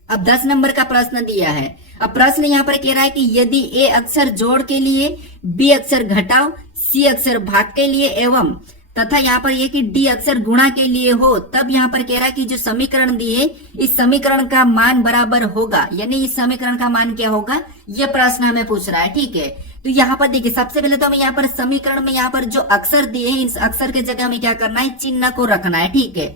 अब 10 नंबर का प्रश्न दिया है। अब प्रश्न यहाँ पर कह रहा है कि यदि ए अक्षर जोड़ के लिए, बी अक्षर घटाव, सी अक्षर भाग के लिए एवं तथा यहाँ पर ये कि डी अक्षर गुणा के लिए हो, तब यहाँ पर कह रहा है कि जो समीकरण दिए इस समीकरण का मान बराबर होगा, यानी इस समीकरण का मान क्या होगा, ये प्रश्न हमें पूछ रहा है, ठीक है। तो यहाँ पर देखिए सबसे पहले तो हमें यहाँ पर समीकरण में यहाँ पर जो अक्षर दिए हैं इस अक्षर के जगह हमें क्या करना है, चिन्ह को रखना है, ठीक है।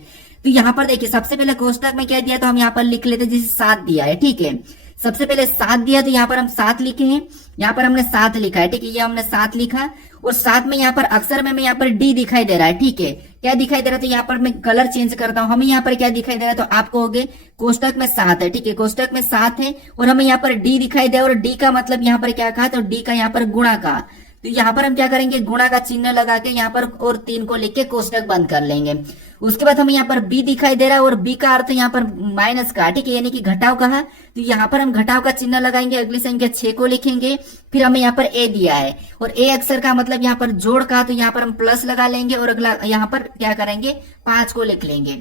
तो यहाँ पर देखिए सबसे पहले कोष्टक में क्या दिया तो हम यहाँ पर लिख लेते, जैसे 7 दिया है, ठीक है। सबसे पहले 7 दिया तो यहाँ पर हम 7 लिखे हैं, यहाँ पर हमने 7 लिखा है, ठीक है। ये हमने 7 लिखा और साथ में यहाँ पर अक्षर में यहाँ पर डी दिखाई दे रहा है, ठीक है। क्या दिखाई दे रहा है, तो यहाँ पर मैं कलर चेंज करता हूँ, हमें यहाँ पर क्या दिखाई दे रहा है, तो आपको होगे कोष्टक में 7 है, ठीक है। कोष्टक में 7 है और हमें यहाँ पर डी दिखाई दे और डी का मतलब यहाँ पर क्या कहा, तो डी का यहाँ पर गुणा का। तो यहाँ पर हम क्या करेंगे, गुणा का चिन्ह लगा के यहाँ पर और 3 को लिख के कोष्टक बंद कर लेंगे। उसके बाद हमें यहाँ पर बी दिखाई दे रहा है और बी का अर्थ यहाँ पर माइनस का, ठीक है, यानी कि घटाव कहा। तो यहाँ पर हम घटाव का चिन्ह लगाएंगे, अगली संख्या 6 को लिखेंगे। फिर हमें यहाँ पर ए दिया है और ए अक्षर का मतलब यहाँ पर जोड़ का, तो यहाँ पर हम प्लस लगा लेंगे और अगला यहाँ पर क्या करेंगे, 5 को लिख लेंगे।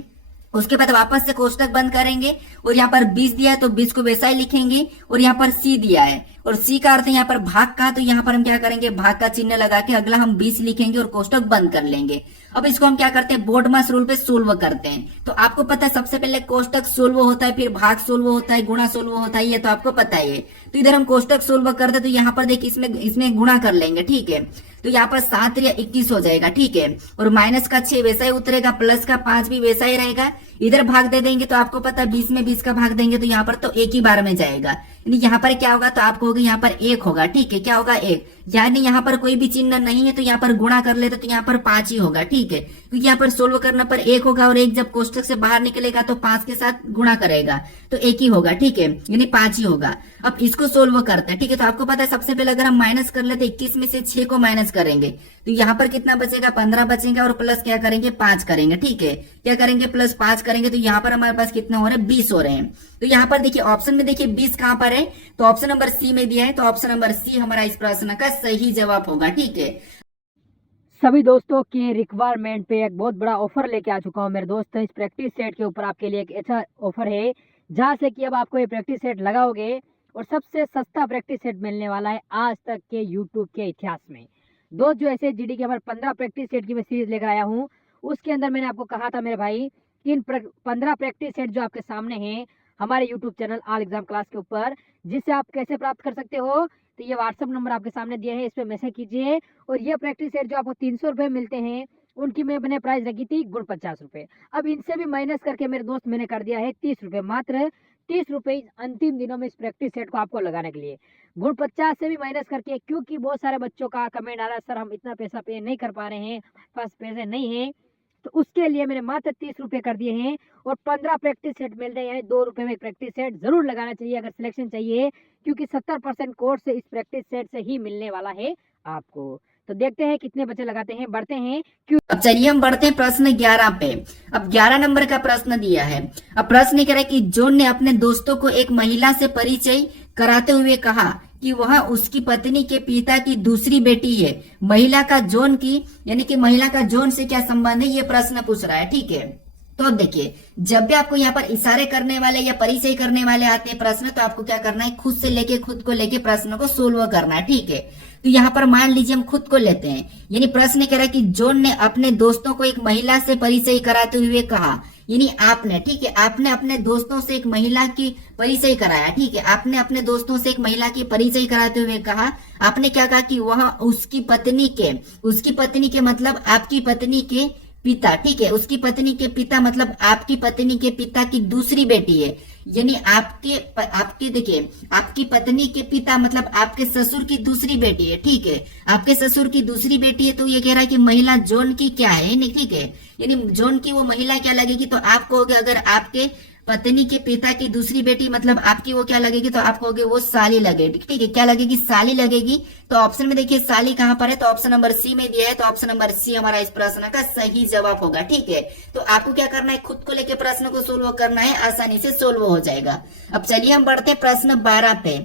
उसके बाद वापस से कोष्टक बंद करेंगे और यहाँ पर 20 दिया है तो 20 को वैसा ही लिखेंगे और यहाँ पर सी दिया है और सी का अर्थ यहाँ पर भाग का, तो यहाँ पर हम क्या करेंगे, भाग का चिन्ह लगा के अगला हम 20 लिखेंगे और कोष्टक बंद कर लेंगे। अब इसको हम क्या करते हैं, बोर्ड मास रूल पे सोल्व करते हैं। तो आपको पता है सबसे पहले कोष्टक सोल्व होता है, फिर भाग सोल्व होता है, गुणा सोल्व होता है, ये तो आपको पता ही है। तो इधर हम कोष्टक सोल्व करते हैं तो यहाँ पर देखिए इसमें गुणा कर लेंगे, ठीक है। तो यहाँ पर 7 या 21 हो जाएगा, ठीक है। और माइनस का 6 वैसा ही उतरेगा, प्लस का 5 भी वैसा ही रहेगा। इधर भाग दे देंगे तो आपको पता है 20 में 20 का भाग देंगे तो यहाँ पर तो एक ही बार में जाएगा, यानी यहाँ पर क्या होगा, तो आपको होगा यहाँ पर 1 होगा, ठीक है। क्या होगा, 1, यानी यहाँ पर कोई भी चिन्ह नहीं है तो यहाँ पर गुणा कर लेते तो यहाँ पर 5 ही होगा, ठीक है। क्योंकि यहाँ पर सोल्व करने पर 1 होगा और 1 जब कोष्टक से बाहर निकलेगा तो 5 के साथ गुणा करेगा तो 1 ही होगा, ठीक है, यानी 5 ही होगा। अब इसको सोल्व करते हैं, ठीक है। तो आपको पता है सबसे पहले अगर हम माइनस कर लेते 21 में से 6 को माइनस करेंगे तो यहाँ पर कितना बचेगा, 15 बचेगा और प्लस क्या करेंगे, 5 करेंगे, ठीक है। क्या करेंगे, प्लस 5 करेंगे तो यहाँ पर हमारे पास कितना हो रहा है, 20 हो रहे हैं। तो यहाँ पर देखिए ऑप्शन में देखिए 20 कहाँ पर है, तो ऑप्शन नंबर सी में दिया है, तो ऑप्शन नंबर सी हमारा इस प्रश्न का सही जवाब होगा, ठीक है। सभी दोस्तों के रिक्वायरमेंट पे एक बहुत बड़ा ऑफर लेके आ चुका हूँ मेरे दोस्तों। इस प्रैक्टिस सेट के ऊपर आपके लिए एक ऐसा ऑफर है जहाँ से कि अब आपको ये प्रैक्टिस सेट लगाओगे और सबसे सस्ता प्रैक्टिस सेट मिलने वाला है आज तक के यूट्यूब के इतिहास में। दोस्त जो ऐसे जीडी के हमारे 15 प्रैक्टिस सेट की मैं सीरीज लेकर आया हूँ, उसके अंदर मैंने आपको कहा था मेरे भाई कि इन 15 प्रैक्टिस सेट जो आपके सामने हैं हमारे YouTube channel all exam class के ऊपर, जिससे आप कैसे प्राप्त कर सकते हो, तो ये व्हाट्सअप नंबर आपके सामने दिया है, इस पर मैसेज कीजिए। और ये प्रैक्टिस सेट जो आपको 300 रुपये मिलते हैं, उनकी मैंने प्राइस रखी थी गुण 50 रुपये। अब इनसे भी माइनस करके मेरे दोस्त मैंने कर दिया है 30 रुपये, मात्र 30 रुपये अंतिम दिनों में इस प्रैक्टिस सेट को आपको लगाने के लिए। गुण 50 से भी माइनस करके, क्योंकि बहुत सारे बच्चों का कमेंट आ रहा है सर हम इतना पैसा पे नहीं कर पा रहे हैं, पास पैसे नहीं है, तो उसके लिए मैंने मात्र 30 रुपये कर दिए हैं। और 15 प्रैक्टिस सेट मिल रहे हैं, यानी 2 रुपये में प्रैक्टिस सेट जरूर लगाना चाहिए अगर सिलेक्शन चाहिए, क्योंकि 70% कोर्स से इस प्रैक्टिस सेट से ही मिलने वाला है आपको। तो देखते हैं कितने बच्चे लगाते हैं, बढ़ते हैं क्यों। अब चलिए हम बढ़ते हैं प्रश्न 11 पे। अब 11 नंबर का प्रश्न दिया है। अब प्रश्न कह रहा है कि जॉन ने अपने दोस्तों को एक महिला से परिचय कराते हुए कहा कि वह उसकी पत्नी के पिता की दूसरी बेटी है। महिला का जॉन की यानी कि महिला का जॉन से क्या संबंध है, ये प्रश्न पूछ रहा है। ठीक है, तो अब देखिए, जब भी आपको यहाँ पर इशारे करने वाले या परिचय करने वाले आते हैं प्रश्न, तो आपको क्या करना है, खुद से लेके खुद को लेके प्रश्न को सोल्व करना है। ठीक है, तो यहाँ पर मान लीजिए हम खुद को लेते हैं, यानी प्रश्न कह रहा है कि जॉन ने अपने दोस्तों को एक महिला से परिचय कराते हुए कहा, यानी आपने, ठीक है, आपने अपने दोस्तों से एक महिला की परिचय कराया। ठीक है, आपने अपने दोस्तों से एक महिला की परिचय कराते हुए कहा, आपने क्या कहा कि वह उसकी पत्नी के मतलब आपकी पत्नी के पिता, ठीक है, उसकी पत्नी के पिता मतलब आपकी पत्नी के पिता की दूसरी बेटी है। यानी आपके देखिए, आपकी पत्नी के पिता मतलब आपके ससुर की दूसरी बेटी है। ठीक है, आपके ससुर की दूसरी बेटी है, तो ये कह रहा है कि महिला जॉन की क्या है, नहीं, ठीक है, यानी जॉन की वो महिला क्या लगेगी, तो आप कहोगे अगर आपके पत्नी के पिता की दूसरी बेटी मतलब आपकी वो क्या लगेगी, तो आप कहोगे वो साली लगेगी। ठीक है, क्या लगेगी, साली लगेगी। तो ऑप्शन में देखिए साली कहां पर है, तो ऑप्शन नंबर सी में दिया है, तो ऑप्शन नंबर सी हमारा इस प्रश्न का सही जवाब होगा। ठीक है, तो आपको क्या करना है, खुद को लेके प्रश्न को सोल्व करना है, आसानी से सोल्व हो जाएगा। अब चलिए हम बढ़ते प्रश्न 12 पे।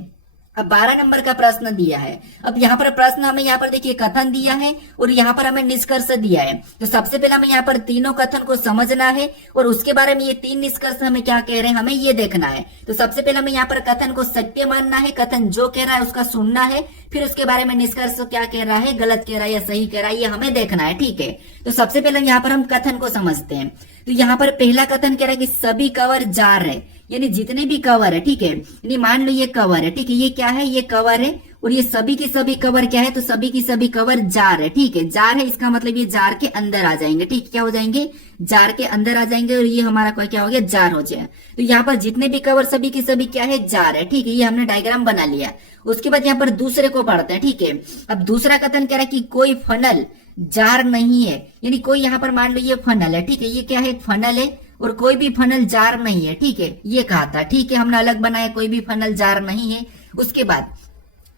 अब 12 नंबर का प्रश्न दिया है। अब यहाँ पर प्रश्न हमें यहाँ पर देखिए कथन दिया है और यहाँ पर हमें निष्कर्ष दिया है। तो सबसे पहले हमें यहाँ पर तीनों कथन को समझना है और उसके बारे में ये 3 निष्कर्ष हमें क्या कह रहे हैं, हमें ये देखना है। तो सबसे पहले हमें यहाँ पर कथन को सत्य मानना है, कथन जो कह रहा है उसका सुनना है, फिर उसके बारे में निष्कर्ष क्या कह रहा है, गलत कह रहा है या सही कह रहा है, ये हमें देखना है। ठीक है, तो सबसे पहले यहाँ पर हम कथन को समझते हैं। तो यहाँ पर पहला कथन कह रहा है कि सभी कवर जार है, यानी जितने भी कवर है। ठीक है, यानी मान लो ये कवर है, ठीक है, ये क्या है, ये कवर है, और ये सभी की सभी कवर क्या है, तो सभी की सभी कवर जार है। ठीक है, जार है, इसका मतलब ये जार के अंदर आ जाएंगे। ठीक, क्या हो जाएंगे, जार के अंदर आ जाएंगे, और ये हमारा क्या हो गया, जार हो जाए। तो यहाँ पर जितने भी कवर सभी की सभी क्या है, जार है। ठीक है, ये हमने डायग्राम बना लिया। उसके बाद यहाँ पर दूसरे को पढ़ते हैं। ठीक है, अब दूसरा कथन कह रहा है कि कोई फनल जार नहीं है, यानी कोई यहाँ पर मान लो ये फनल है। ठीक है, ये क्या है, फनल है, और कोई भी फनल जार नहीं है। ठीक है, ये कहा था। ठीक है, हमने अलग बनाया, कोई भी फनल जार नहीं है। उसके बाद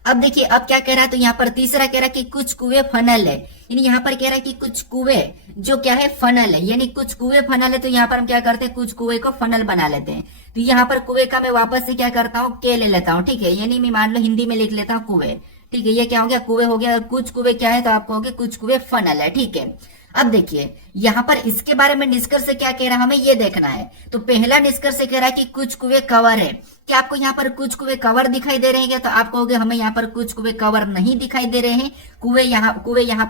अब देखिए, अब क्या कह रहा है, तो यहाँ पर तीसरा कह रहा है कि कुछ कुएं फनल है, यानी यहाँ पर कह रहा है कि कुछ कुएं जो क्या है, फनल है, यानी कुछ कुएं फनल है। तो यहाँ पर हम क्या करते हैं, कुछ कुएं को फनल बना लेते हैं। तो यहाँ पर कुएं का मैं वापस से क्या करता हूँ, के ले लेता हूँ। ठीक है, यानी मैं मान लो हिंदी में लिख लेता हूँ कुएं। ठीक है, ये क्या हो गया, कुएं हो गया। कुछ कुएं क्या है, तो आप कहोगे कुछ कुएं फनल है। ठीक है, अब देखिए यहाँ पर इसके बारे में निष्कर्ष क्या कह रहा है, हमें ये देखना है। तो पहला निष्कर्ष कह रहा है कि कुछ कुएं कवर है। क्या आपको यहाँ पर कुछ कुएं कवर दिखाई दे रहे हैं क्या, तो आप कहोगे हमें यहाँ पर कुछ कुएं कवर नहीं दिखाई दे रहे हैं। कुएं यहाँ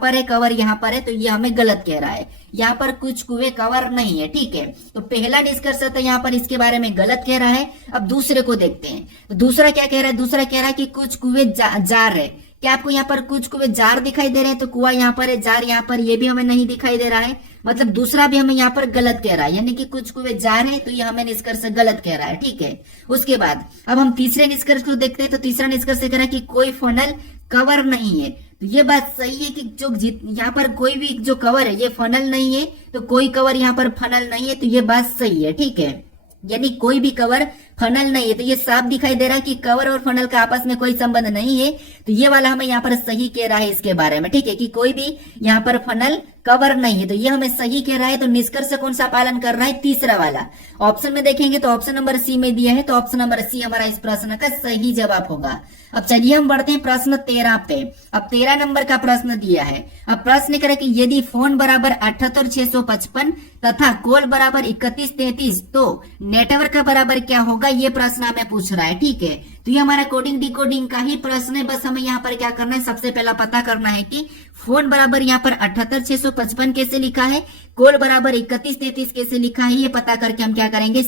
पर है, कवर यहाँ पर है, तो ये हमें गलत कह रहा है, यहाँ पर कुछ कुएं कवर नहीं है। ठीक है, तो पहला निष्कर्ष तो यहाँ पर इसके बारे में गलत कह रहा है। अब दूसरे को देखते हैं, तो दूसरा क्या कह रहा है, दूसरा कह रहा है कि कुछ कुएं जार है। क्या आपको यहाँ पर कुछ कुएं जार दिखाई दे रहे हैं, तो कुआं यहाँ पर है, जार यहाँ पर, ये भी हमें नहीं दिखाई दे रहा है, मतलब दूसरा भी हमें यहाँ पर गलत कह रहा है, यानी कि कुछ कुएं जार है, तो ये हमें निष्कर्ष गलत कह रहा है। ठीक है, उसके बाद अब हम तीसरे निष्कर्ष को देखते हैं। तो तीसरा निष्कर्ष कह रहा है कि कोई फनल कवर नहीं है। तो ये बात सही है कि जो यहाँ पर कोई भी जो कवर है ये फनल नहीं है, तो कोई कवर यहाँ पर फनल नहीं है, तो ये बात सही है। ठीक है, यानी कोई भी कवर फनल नहीं है, तो ये साफ दिखाई दे रहा है कि कवर और फनल का आपस में कोई संबंध नहीं है। तो ये वाला हमें यहाँ पर सही कह रहा है इसके बारे में। ठीक है, कि कोई भी यहाँ पर फनल कवर नहीं है, तो ये हमें सही कह रहा है। तो निष्कर्ष कौन सा पालन कर रहा है? तीसरा वाला। ऑप्शन में देखेंगे तो ऑप्शन नंबर सी में दिया है, तो ऑप्शन नंबर सी हमारा इस प्रश्न का सही जवाब होगा। अब चलिए हम बढ़ते हैं प्रश्न 13 पे। अब 13 नंबर का प्रश्न दिया है। अब प्रश्न करें कि यदि फोन बराबर 78655 तथा कॉल बराबर 3133 तो नेटवर्क का बराबर क्या होगा, ये प्रश्न हमें पूछ रहा है। ठीक है, तो ये हमारा कोडिंग डिकोडिंग का ही प्रश्न है। बस हमें यहाँ पर क्या करना है, सबसे पहला पता करना है कि फोन बराबर यहाँ पर 78655 कैसे लिखा है, कॉल बराबर 3133 कैसे लिखा है, ये पता करके हम क्या करेंगे,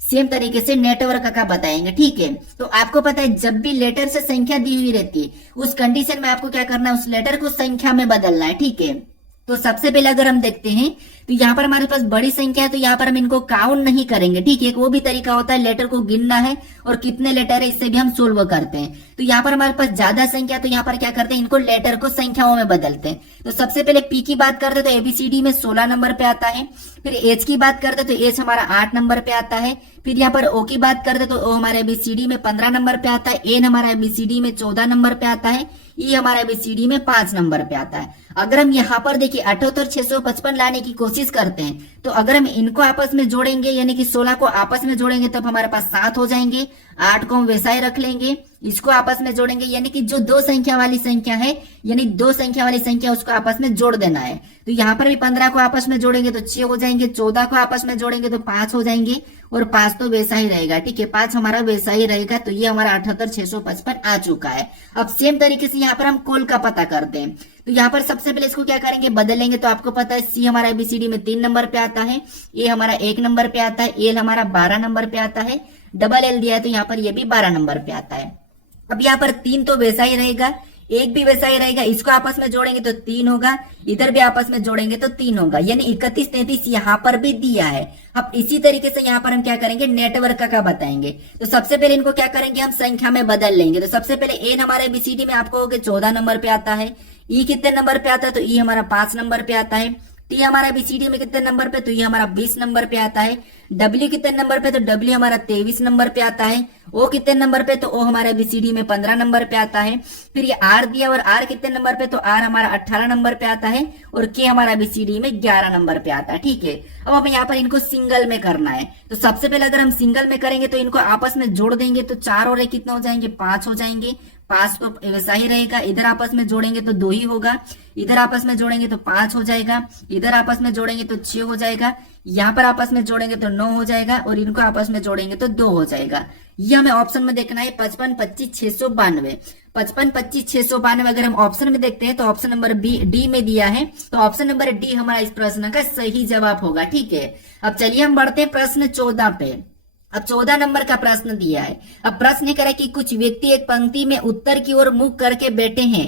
सेम तरीके से नेटवर्क का बताएंगे। ठीक है, तो आपको पता है जब भी लेटर से संख्या दी हुई रहती है उस कंडीशन में आपको क्या करना है, उस लेटर को संख्या में बदलना है। ठीक है, तो सबसे पहले अगर हम देखते हैं तो यहाँ पर हमारे पास बड़ी संख्या है, तो यहाँ पर हम इनको काउंट नहीं करेंगे। ठीक है, एक वो भी तरीका होता है लेटर को गिनना है और कितने लेटर है इससे भी हम सोल्व करते हैं। तो यहाँ पर हमारे पास ज्यादा संख्या, तो यहाँ पर क्या करते हैं, इनको लेटर को संख्याओं में बदलते हैं। तो सबसे पहले पी की बात करते तो एबीसीडी में 16 नंबर पे आता है। फिर एच की बात करते तो एच हमारा 8 नंबर पे आता है। फिर यहाँ पर ओ की बात करते तो ओ हमारे एबीसीडी में 15 नंबर पे आता है। एन हमारा एबीसीडी में 14 नंबर पे आता है। ई हमारा एबीसीडी में 5 नंबर पे आता है। अगर हम यहाँ पर देखिए 78655 लाने की कोशिश करते हैं, तो अगर हम इनको आपस में जोड़ेंगे यानी कि 16 को आपस में जोड़ेंगे तब हमारे पास 7 हो जाएंगे। 8 को हम वैसा ही रख लेंगे, इसको आपस में जोड़ेंगे यानी कि जो दो संख्या वाली संख्या है, यानी दो संख्या वाली संख्या उसको आपस में जोड़ देना है। तो यहाँ पर भी 15 को आपस में जोड़ेंगे तो 6 हो जाएंगे, 14 को आपस में जोड़ेंगे तो 5 हो जाएंगे और 5 तो वैसा ही रहेगा। ठीक है, 5 हमारा वैसा ही रहेगा। तो ये हमारा 78655 आ चुका है। अब सेम तरीके से यहाँ पर हम कॉल का पता करते हैं। तो यहाँ पर सबसे पहले इसको क्या करेंगे, बदलेंगे। तो आपको पता है सी हमारा एबीसीडी में 3 नंबर पे आता है, ए हमारा 1 नंबर पे आता है, एल हमारा 12 नंबर पे आता है, डबल एल दिया है तो यहाँ पर ये भी 12 नंबर पे आता है। अब यहाँ पर 3 तो वैसा ही रहेगा, 1 भी वैसा ही रहेगा। इसको आपस में जोड़ेंगे तो 3 होगा, इधर भी आपस में जोड़ेंगे तो 3 होगा, यानी 3133 यहाँ पर भी दिया है। अब इसी तरीके से यहाँ पर हम क्या करेंगे, नेटवर्क का बताएंगे। तो सबसे पहले इनको क्या करेंगे, हम संख्या में बदल लेंगे। तो सबसे पहले एन हमारे एबीसीडी में आपको 14 नंबर पे आता है। ई कितने नंबर पे आता है, तो ई हमारा 5 नंबर पे आता है। टी हमारा बीसीडी में कितने नंबर पे, तो ये हमारा 20 नंबर पे आता है। डब्ल्यू कितने नंबर पे, तो डब्ल्यू हमारा 23 नंबर पे आता है। ओ कितने नंबर पे, तो ओ हमारा बीसीडी में 15 नंबर पे आता है। फिर ये आर दिया और आर कितने नंबर पे, तो आर हमारा 18 नंबर पे आता है और के हमारा बीसीडी में 11 नंबर पे आता है। ठीक है, अब हमें यहाँ पर इनको सिंगल में करना है। तो सबसे पहले अगर हम सिंगल में करेंगे तो इनको आपस में जोड़ देंगे तो 4 और 1 कितना हो जाएंगे, 5 हो जाएंगे। 5 तो वैसा ही रहेगा, इधर आपस में जोड़ेंगे तो 2 ही होगा, इधर आपस में जोड़ेंगे तो 5 हो जाएगा, इधर आपस में जोड़ेंगे तो 6 हो जाएगा, यहाँ पर आपस में जोड़ेंगे तो 9 हो जाएगा और इनको आपस में जोड़ेंगे तो 2 हो जाएगा। ये हमें ऑप्शन में देखना है 55 25 692। 55 25 692 अगर हम ऑप्शन में देखते हैं तो ऑप्शन नंबर डी में दिया है, तो ऑप्शन नंबर डी हमारा इस प्रश्न का सही जवाब होगा। ठीक है, अब चलिए हम बढ़ते हैं प्रश्न 14 पे। अब 14 नंबर का प्रश्न दिया है। अब प्रश्न करें कि कुछ व्यक्ति एक पंक्ति में उत्तर की ओर मुख करके बैठे हैं।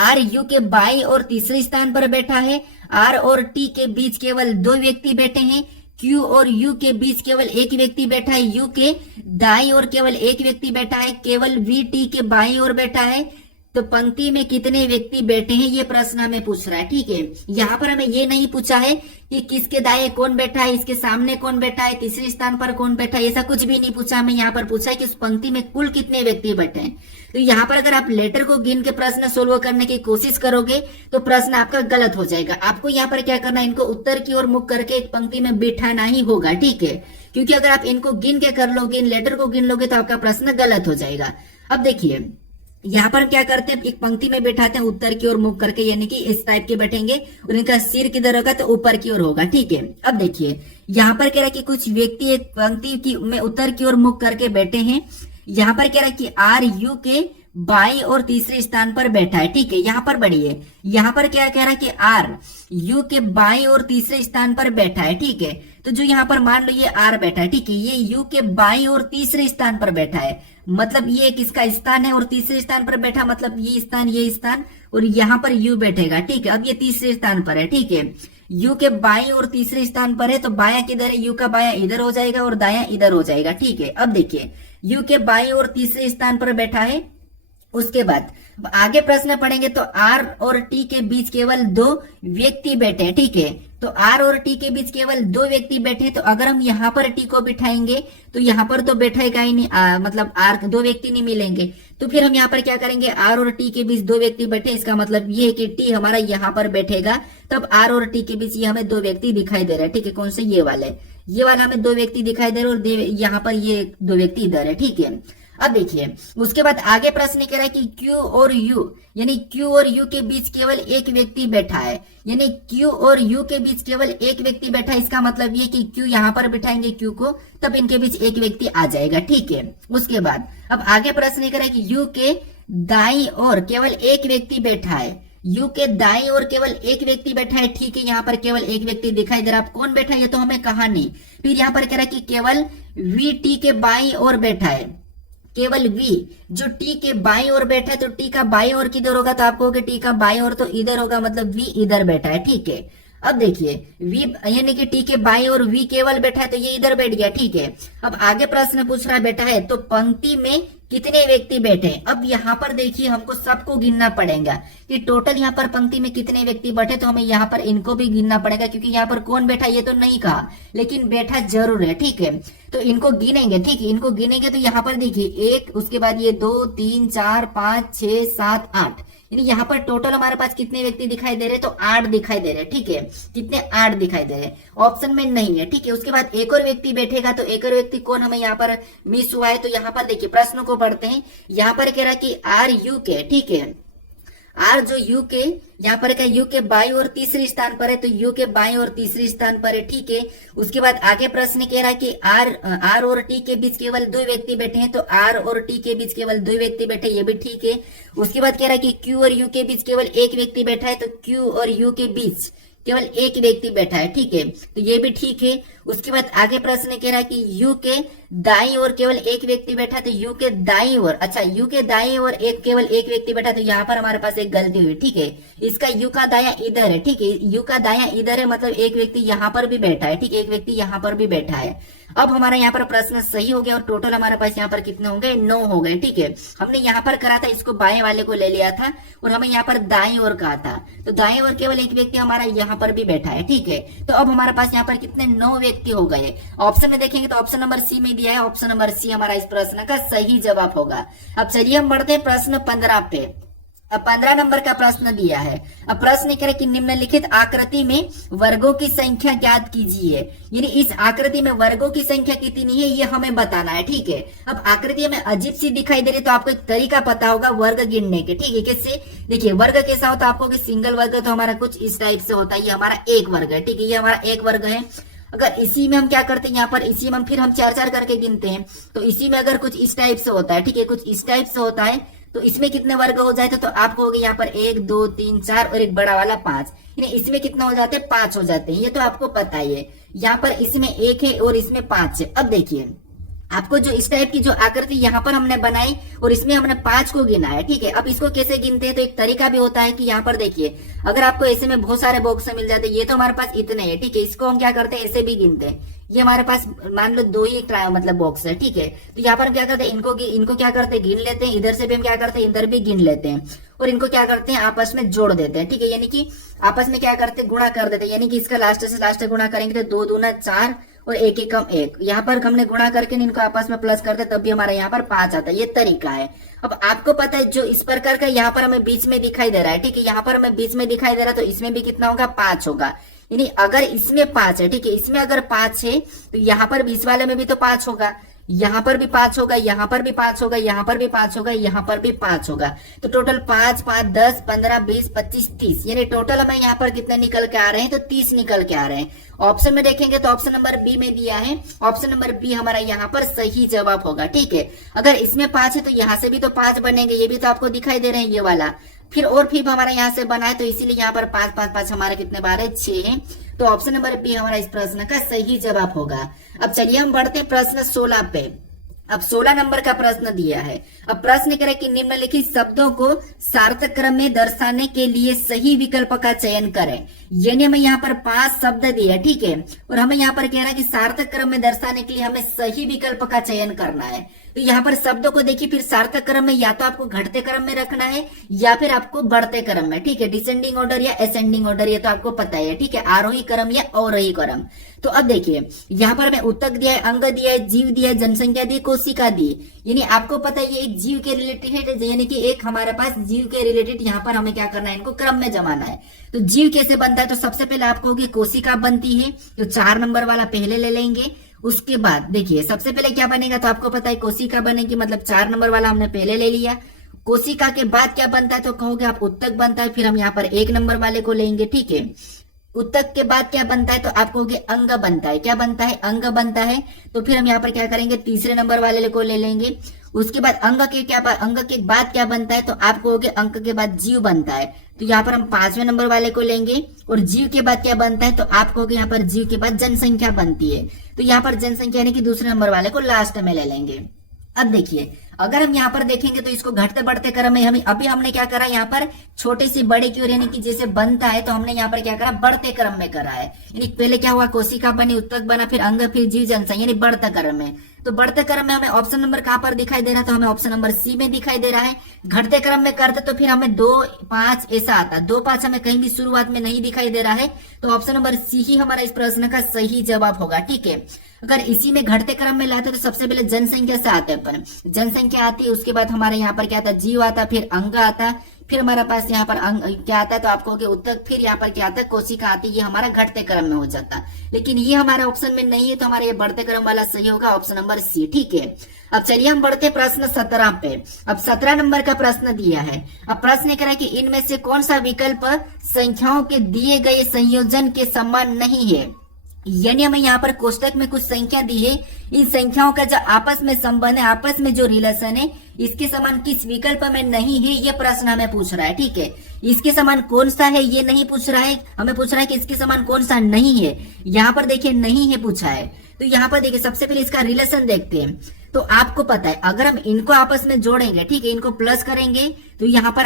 आर यू के बाई और तीसरे स्थान पर बैठा है। आर और टी के बीच केवल 2 व्यक्ति बैठे हैं। क्यू और यू के बीच केवल 1 व्यक्ति बैठा है। यू के दाई और केवल 1 व्यक्ति बैठा है। केवल वी टी के बाई और बैठा है। तो पंक्ति में कितने व्यक्ति बैठे हैं, ये प्रश्न हमें पूछ रहा है। ठीक है, यहाँ पर हमें ये नहीं पूछा है कि किसके दाएं कौन बैठा है, इसके सामने कौन बैठा है, तीसरे स्थान पर कौन बैठा है, ऐसा कुछ भी नहीं पूछा। हमें यहाँ पर पूछा है कि उस पंक्ति में कुल कितने व्यक्ति बैठे हैं। तो यहाँ पर अगर आप लेटर को गिन के प्रश्न सोल्व करने की कोशिश करोगे तो प्रश्न आपका गलत हो जाएगा। आपको यहाँ पर क्या करना है, इनको उत्तर की ओर मुख करके एक पंक्ति में बिठाना ही होगा। ठीक है, क्योंकि अगर आप इनको गिन के कर लोगे, इन लेटर को गिन लोगे तो आपका प्रश्न गलत हो जाएगा। अब देखिए यहाँ पर हम क्या करते हैं, एक पंक्ति में बैठाते हैं उत्तर की ओर मुख करके, यानी कि इस टाइप के बैठेंगे और इनका सिर किधर होगा, तो ऊपर की ओर होगा। ठीक है, अब देखिए यहाँ पर कह रहा है कि कुछ व्यक्ति एक पंक्ति की में उत्तर की ओर मुख करके बैठे हैं। यहाँ पर कह रहा है कि आर यू के बाई और तीसरे स्थान पर बैठा है। ठीक है, यहाँ पर बढ़िए, यहाँ पर क्या कह रहा है कि आर यू के बाई और तीसरे स्थान पर बैठा है। ठीक है, तो जो यहाँ पर मान लो ये आर बैठा है, ठीक है, ये यू के बाई और तीसरे स्थान पर बैठा है, मतलब ये किसका स्थान है, और तीसरे स्थान पर बैठा मतलब ये स्थान और यहाँ पर यू बैठेगा। ठीक है, अब ये तीसरे स्थान पर है। ठीक है, यू के बाई और तीसरे स्थान पर है, तो बाया किधर है, यू का बाया इधर हो जाएगा और दाया इधर हो जाएगा। ठीक है, अब देखिए यू के बाई और तीसरे स्थान पर बैठा है उसके बाद अब आगे प्रश्न पढ़ेंगे तो आर और टी के बीच केवल दो व्यक्ति बैठे हैं, ठीक है। तो आर और टी के बीच केवल दो व्यक्ति बैठे हैं, तो अगर हम यहाँ पर टी को बिठाएंगे तो यहाँ पर तो बैठेगा ही नहीं, मतलब आर दो व्यक्ति नहीं मिलेंगे। तो फिर हम यहाँ पर क्या करेंगे, आर और टी के बीच दो व्यक्ति बैठे, इसका मतलब ये है कि टी हमारा यहाँ पर बैठेगा, तब आर और टी के बीच ये हमें दो व्यक्ति दिखाई दे रहे हैं, ठीक है। कौन से, ये वाले, ये वाला हमें दो व्यक्ति दिखाई दे रहे और यहाँ पर ये दो व्यक्ति इधर है, ठीक है। अब देखिए उसके बाद आगे प्रश्न कह रहा है कि Q और U, यानी Q और U के बीच केवल एक व्यक्ति बैठा है, यानी Q और U के बीच केवल एक व्यक्ति बैठा है। इसका मतलब ये कि Q यहाँ पर बिठाएंगे Q को, तब इनके बीच एक व्यक्ति आ जाएगा, ठीक है। उसके बाद अब आगे प्रश्न कह रहा है कि U के दाईं ओर केवल एक व्यक्ति बैठा है, U के दाईं ओर केवल एक व्यक्ति बैठा है, ठीक है। यहाँ पर केवल एक व्यक्ति दिखाई दे रहा है, अब कौन बैठा है ये तो हमें कहा नहीं। फिर यहाँ पर कह रहा है कि केवल V T के बाईं ओर बैठा है, केवल V जो T के बाईं ओर बैठा है, तो T का बाईं ओर किधर होगा, तो आपको T का बाईं ओर तो इधर होगा, मतलब V इधर बैठा है, ठीक है। अब देखिए V यानी कि T के बाईं ओर V केवल बैठा है, तो ये इधर बैठ गया, ठीक है। अब आगे प्रश्न पूछ रहा है बैठा है तो पंक्ति में कितने व्यक्ति बैठे। अब यहाँ पर देखिए हमको सबको गिनना पड़ेगा कि टोटल यहाँ पर पंक्ति में कितने व्यक्ति बैठे, तो हमें यहाँ पर इनको भी गिनना पड़ेगा, क्योंकि यहाँ पर कौन बैठा ये तो नहीं कहा, लेकिन बैठा जरूर है, ठीक है। तो इनको गिनेंगे, ठीक है, इनको गिनेंगे तो यहाँ पर देखिए एक, उसके बाद ये 2 3 4 5 6 7 8, यानी यहाँ पर टोटल हमारे पास कितने व्यक्ति दिखाई दे रहे हैं, तो 8 दिखाई दे रहे हैं, ठीक है। कितने, 8 दिखाई दे रहे हैं, ऑप्शन में नहीं है, ठीक है। उसके बाद एक और व्यक्ति बैठेगा, तो एक और व्यक्ति कौन हमें यहाँ पर मिस हुआ है, तो यहाँ पर देखिए प्रश्न को पढ़ते हैं। यहाँ पर कह रहा है कि आर यू के, ठीक है, आर जो यू के यहाँ पर क्या, यू के बाईं और तीसरे स्थान पर है, तो यू के बाईं और तीसरे स्थान पर है, ठीक है। उसके बाद आगे प्रश्न कह रहा है कि आर और टी के बीच केवल दो व्यक्ति बैठे हैं, तो आर और टी के बीच केवल दो व्यक्ति बैठे, ये भी ठीक है। उसके बाद कह रहा है कि क्यू और यू के बीच केवल एक व्यक्ति बैठा है, तो क्यू और यू के बीच केवल एक व्यक्ति बैठा है, ठीक है, तो ये भी ठीक है। उसके बाद आगे प्रश्न कह रहा है कि यू के दाईं ओर केवल एक व्यक्ति बैठा है, तो यू के दाईं ओर, अच्छा यू के दाईं ओर केवल एक व्यक्ति बैठा, तो यहाँ पर हमारे पास एक गलती हुई, ठीक है। इसका यू का दायां इधर है, ठीक है, यू का दायां इधर है, मतलब एक व्यक्ति यहाँ पर भी बैठा है, ठीक है, एक व्यक्ति यहाँ पर भी बैठा है। अब हमारा यहाँ पर प्रश्न सही हो गया और टोटल हमारे पास यहाँ पर कितने हो गए, 9 हो गए, ठीक है। हमने यहाँ पर करा था, इसको बाएं वाले को ले लिया था और हमें यहाँ पर दाईं ओर कहा था, तो दाईं ओर केवल एक व्यक्ति हमारा यहाँ पर भी बैठा है, ठीक है। तो अब हमारे पास यहाँ पर कितने, 9 व्यक्ति हो गए। ऑप्शन में देखेंगे तो ऑप्शन नंबर सी में दिया है, ऑप्शन नंबर सी हमारा इस प्रश्न का सही जवाब होगा। अब चलिए हम बढ़ते हैं प्रश्न 15 पे। अब 15 नंबर का प्रश्न दिया है। अब प्रश्न कह रहे कि निम्नलिखित आकृति में वर्गों की संख्या ज्ञात कीजिए, यानी इस आकृति में वर्गों की संख्या कितनी है ये हमें बताना है, ठीक है। अब आकृति हमें अजीब सी दिखाई दे रही, तो आपको एक तरीका पता होगा वर्ग गिनने के, ठीक है। किससे, देखिए वर्ग कैसा होता है आपको, कि सिंगल वर्ग तो हमारा कुछ इस टाइप से होता है, ये हमारा एक वर्ग है, ठीक है, ये हमारा एक वर्ग है। अगर इसी में हम क्या करते हैं, यहाँ पर इसी में हम फिर हम 4-4 करके गिनते हैं, तो इसी में अगर कुछ इस टाइप से होता है, ठीक है, कुछ इस टाइप से होता है, तो इसमें कितने वर्ग हो जाते, तो आपको हो गया यहाँ पर 1 2 3 4 और एक बड़ा वाला 5, यानी इसमें कितना हो जाते हैं, 5 हो जाते हैं, ये तो आपको पता ही है। यहाँ पर इसमें 1 है और इसमें 5 है। अब देखिए आपको जो इस टाइप की जो आकृति यहाँ पर हमने बनाई और इसमें हमने 5 को गिना है, ठीक है। अब इसको कैसे गिनते हैं, तो एक तरीका भी होता है कि यहाँ पर देखिए अगर आपको ऐसे में बहुत सारे बॉक्स मिल जाते हैं, ये तो हमारे पास इतने हैं, ठीक है, इसको हम क्या करते हैं, ऐसे भी गिनते हैं। ये हमारे पास मान लो 2 ही मतलब बॉक्स है, ठीक है, तो यहाँ पर हम क्या करते हैं, इनको क्या करते हैं, गिन लेते हैं, इधर से भी हम क्या करते हैं, इधर भी गिन लेते हैं और इनको क्या करते हैं, आपस में जोड़ देते हैं, ठीक है, यानी कि आपस में क्या करते हैं, गुणा कर देते हैं, यानी कि इसका लास्ट से लास्ट गुणा करेंगे तो 2 दूना 4 और 1 एकम 1, यहाँ पर हमने गुणा करके इनको आपस में प्लस करते तब भी हमारा यहाँ पर 5 आता है, ये तरीका है। अब आपको पता है जो इस प्रकार का यहाँ पर हमें बीच में दिखाई दे रहा है, ठीक है, यहाँ पर हमें बीच में दिखाई दे रहा है, तो इसमें भी कितना होगा, 5 होगा, यानी अगर इसमें 5 है, ठीक है, इसमें अगर 5 है तो यहाँ पर बीच वाले में भी तो 5 होगा, यहाँ पर भी 5 होगा, यहाँ पर भी 5 होगा, यहाँ पर भी 5 होगा, यहाँ पर भी 5 होगा, तो टोटल 5 5 10 15 20 25 30, यानी टोटल हमें यहाँ पर कितने निकल के आ रहे हैं, तो 30 निकल के आ रहे हैं। ऑप्शन में देखेंगे तो ऑप्शन नंबर बी में दिया है, ऑप्शन नंबर बी हमारा यहाँ पर सही जवाब होगा, ठीक है। अगर इसमें 5 है तो यहाँ से भी तो 5 बनेंगे, ये भी तो आपको दिखाई दे रहे हैं, ये वाला फिर हमारा यहाँ से बना है, तो इसीलिए यहाँ पर 5 5 5 हमारे कितने बार है, 6 है, तो ऑप्शन नंबर बी हमारा इस प्रश्न का सही जवाब होगा। अब चलिए हम बढ़ते हैं प्रश्न 16 पे। अब 16 नंबर का प्रश्न दिया है। अब प्रश्न कह रहा है कि निम्नलिखित शब्दों को सार्थक क्रम में दर्शाने के लिए सही विकल्प का चयन करें। यानी हमें यहाँ पर 5 शब्द दिए, ठीक है, और हमें यहाँ पर कह रहा है कि सार्थक क्रम में दर्शाने के लिए हमें सही विकल्प का चयन करना है। तो यहाँ पर शब्दों को देखिए, फिर सार्थक क्रम में या तो आपको घटते क्रम में रखना है या फिर आपको बढ़ते क्रम में, ठीक है, डिसेंडिंग ऑर्डर या असेंडिंग ऑर्डर, ये तो आपको पता है, ठीक है, आरोही क्रम या अवरोही क्रम। तो अब देखिए यहाँ पर हमें उत्तक दिया है, अंग दिया है, जीव दिया है, जनसंख्या दी, कोशिका दी, यानी आपको पता है ये एक जीव के रिलेटेड है, यानी कि एक हमारे पास जीव के रिलेटेड यहाँ पर हमें क्या करना है, इनको क्रम में जमाना है। तो जीव कैसे बनता है, तो सबसे पहले आपको होगी कोशिका बनती है, तो 4 नंबर वाला पहले ले लेंगे। उसके बाद देखिए सबसे पहले क्या बनेगा, तो आपको पता है कोशिका बनेगी, मतलब 4 नंबर वाला हमने पहले ले लिया। कोशिका के बाद क्या बनता है, तो कहोगे आप उत्तक बनता है, फिर हम यहाँ पर 1 नंबर वाले को लेंगे, ठीक है। उत्तक के बाद क्या बनता है, तो आप कहोगे अंग बनता है, क्या बनता है, अंग बनता है, तो फिर हम यहाँ पर क्या करेंगे, तीसरे नंबर वाले को ले लेंगे। उसके बाद अंग के बाद क्या बनता है, तो आप कहोगे अंक के बाद जीव बनता है, तो यहाँ पर हम 5वें नंबर वाले को लेंगे। और जीव के बाद क्या बनता है, तो आप कहोगे यहाँ पर जीव के बाद जनसंख्या बनती है, तो यहाँ पर जनसंख्या यानी कि दूसरे नंबर वाले को लास्ट में ले लेंगे। अब देखिए अगर हम यहाँ पर देखेंगे तो इसको घटते बढ़ते क्रम में हमें अभी हमने क्या करा, यहाँ पर छोटे से बड़े की ओर, यानी कि जैसे बनता है तो हमने यहाँ पर क्या करा, बढ़ते क्रम में करा है। यानी पहले क्या हुआ, कोशिका बनी, उत्तक बना, फिर अंग, फिर जीव, जनसंख्या, यानी बढ़ते क्रम में। तो बढ़ते क्रम में हमें ऑप्शन नंबर कहाँ पर दिखाई दे रहा है, तो हमें ऑप्शन नंबर सी में दिखाई दे रहा है। घटते क्रम में करते तो फिर हमें 2, 5 ऐसा आता, 2, 5 हमें कहीं भी शुरुआत में नहीं दिखाई दे रहा है, तो ऑप्शन नंबर सी ही हमारा इस प्रश्न का सही जवाब होगा, ठीक है। अगर इसी में घटते क्रम में लाते तो सबसे पहले जनसंख्या से आते हैं अपन, जनसंख्या आती है, उसके बाद हमारे यहाँ पर क्या आता है, जीव आता, फिर अंग आता, फिर हमारे पास यहाँ पर क्या आता है, तो आपको उत्तक, फिर यहाँ पर क्या आता है, कोशिका आती है, ये हमारा घटते क्रम में हो जाता। लेकिन ये हमारे ऑप्शन में नहीं है, तो हमारा ये बढ़ते क्रम वाला सही होगा, ऑप्शन नंबर सी, ठीक है। अब चलिए हम बढ़ते प्रश्न 17 पे। अब 17 नंबर का प्रश्न दिया है। अब प्रश्न कह रहा है कि इनमें से कौन सा विकल्प संख्याओं के दिए गए संयोजन के समान नहीं है। यानी हमें यहाँ पर कोष्टक में कुछ संख्या दी है, इन संख्याओं का जो आपस में संबंध है, आपस में जो रिलेशन है, इसके समान किस विकल्प में नहीं है, ये प्रश्न हमें पूछ रहा है, ठीक है। इसके समान कौन सा है ये नहीं पूछ रहा है, हमें पूछ रहा है कि इसके समान कौन सा नहीं है। यहाँ पर देखिए नहीं है पूछा है, तो यहाँ पर देखिए सबसे पहले इसका रिलेशन देखते हैं। तो आपको पता है अगर हम इनको आपस में जोड़ेंगे, ठीक है, इनको प्लस करेंगे तो यहाँ पर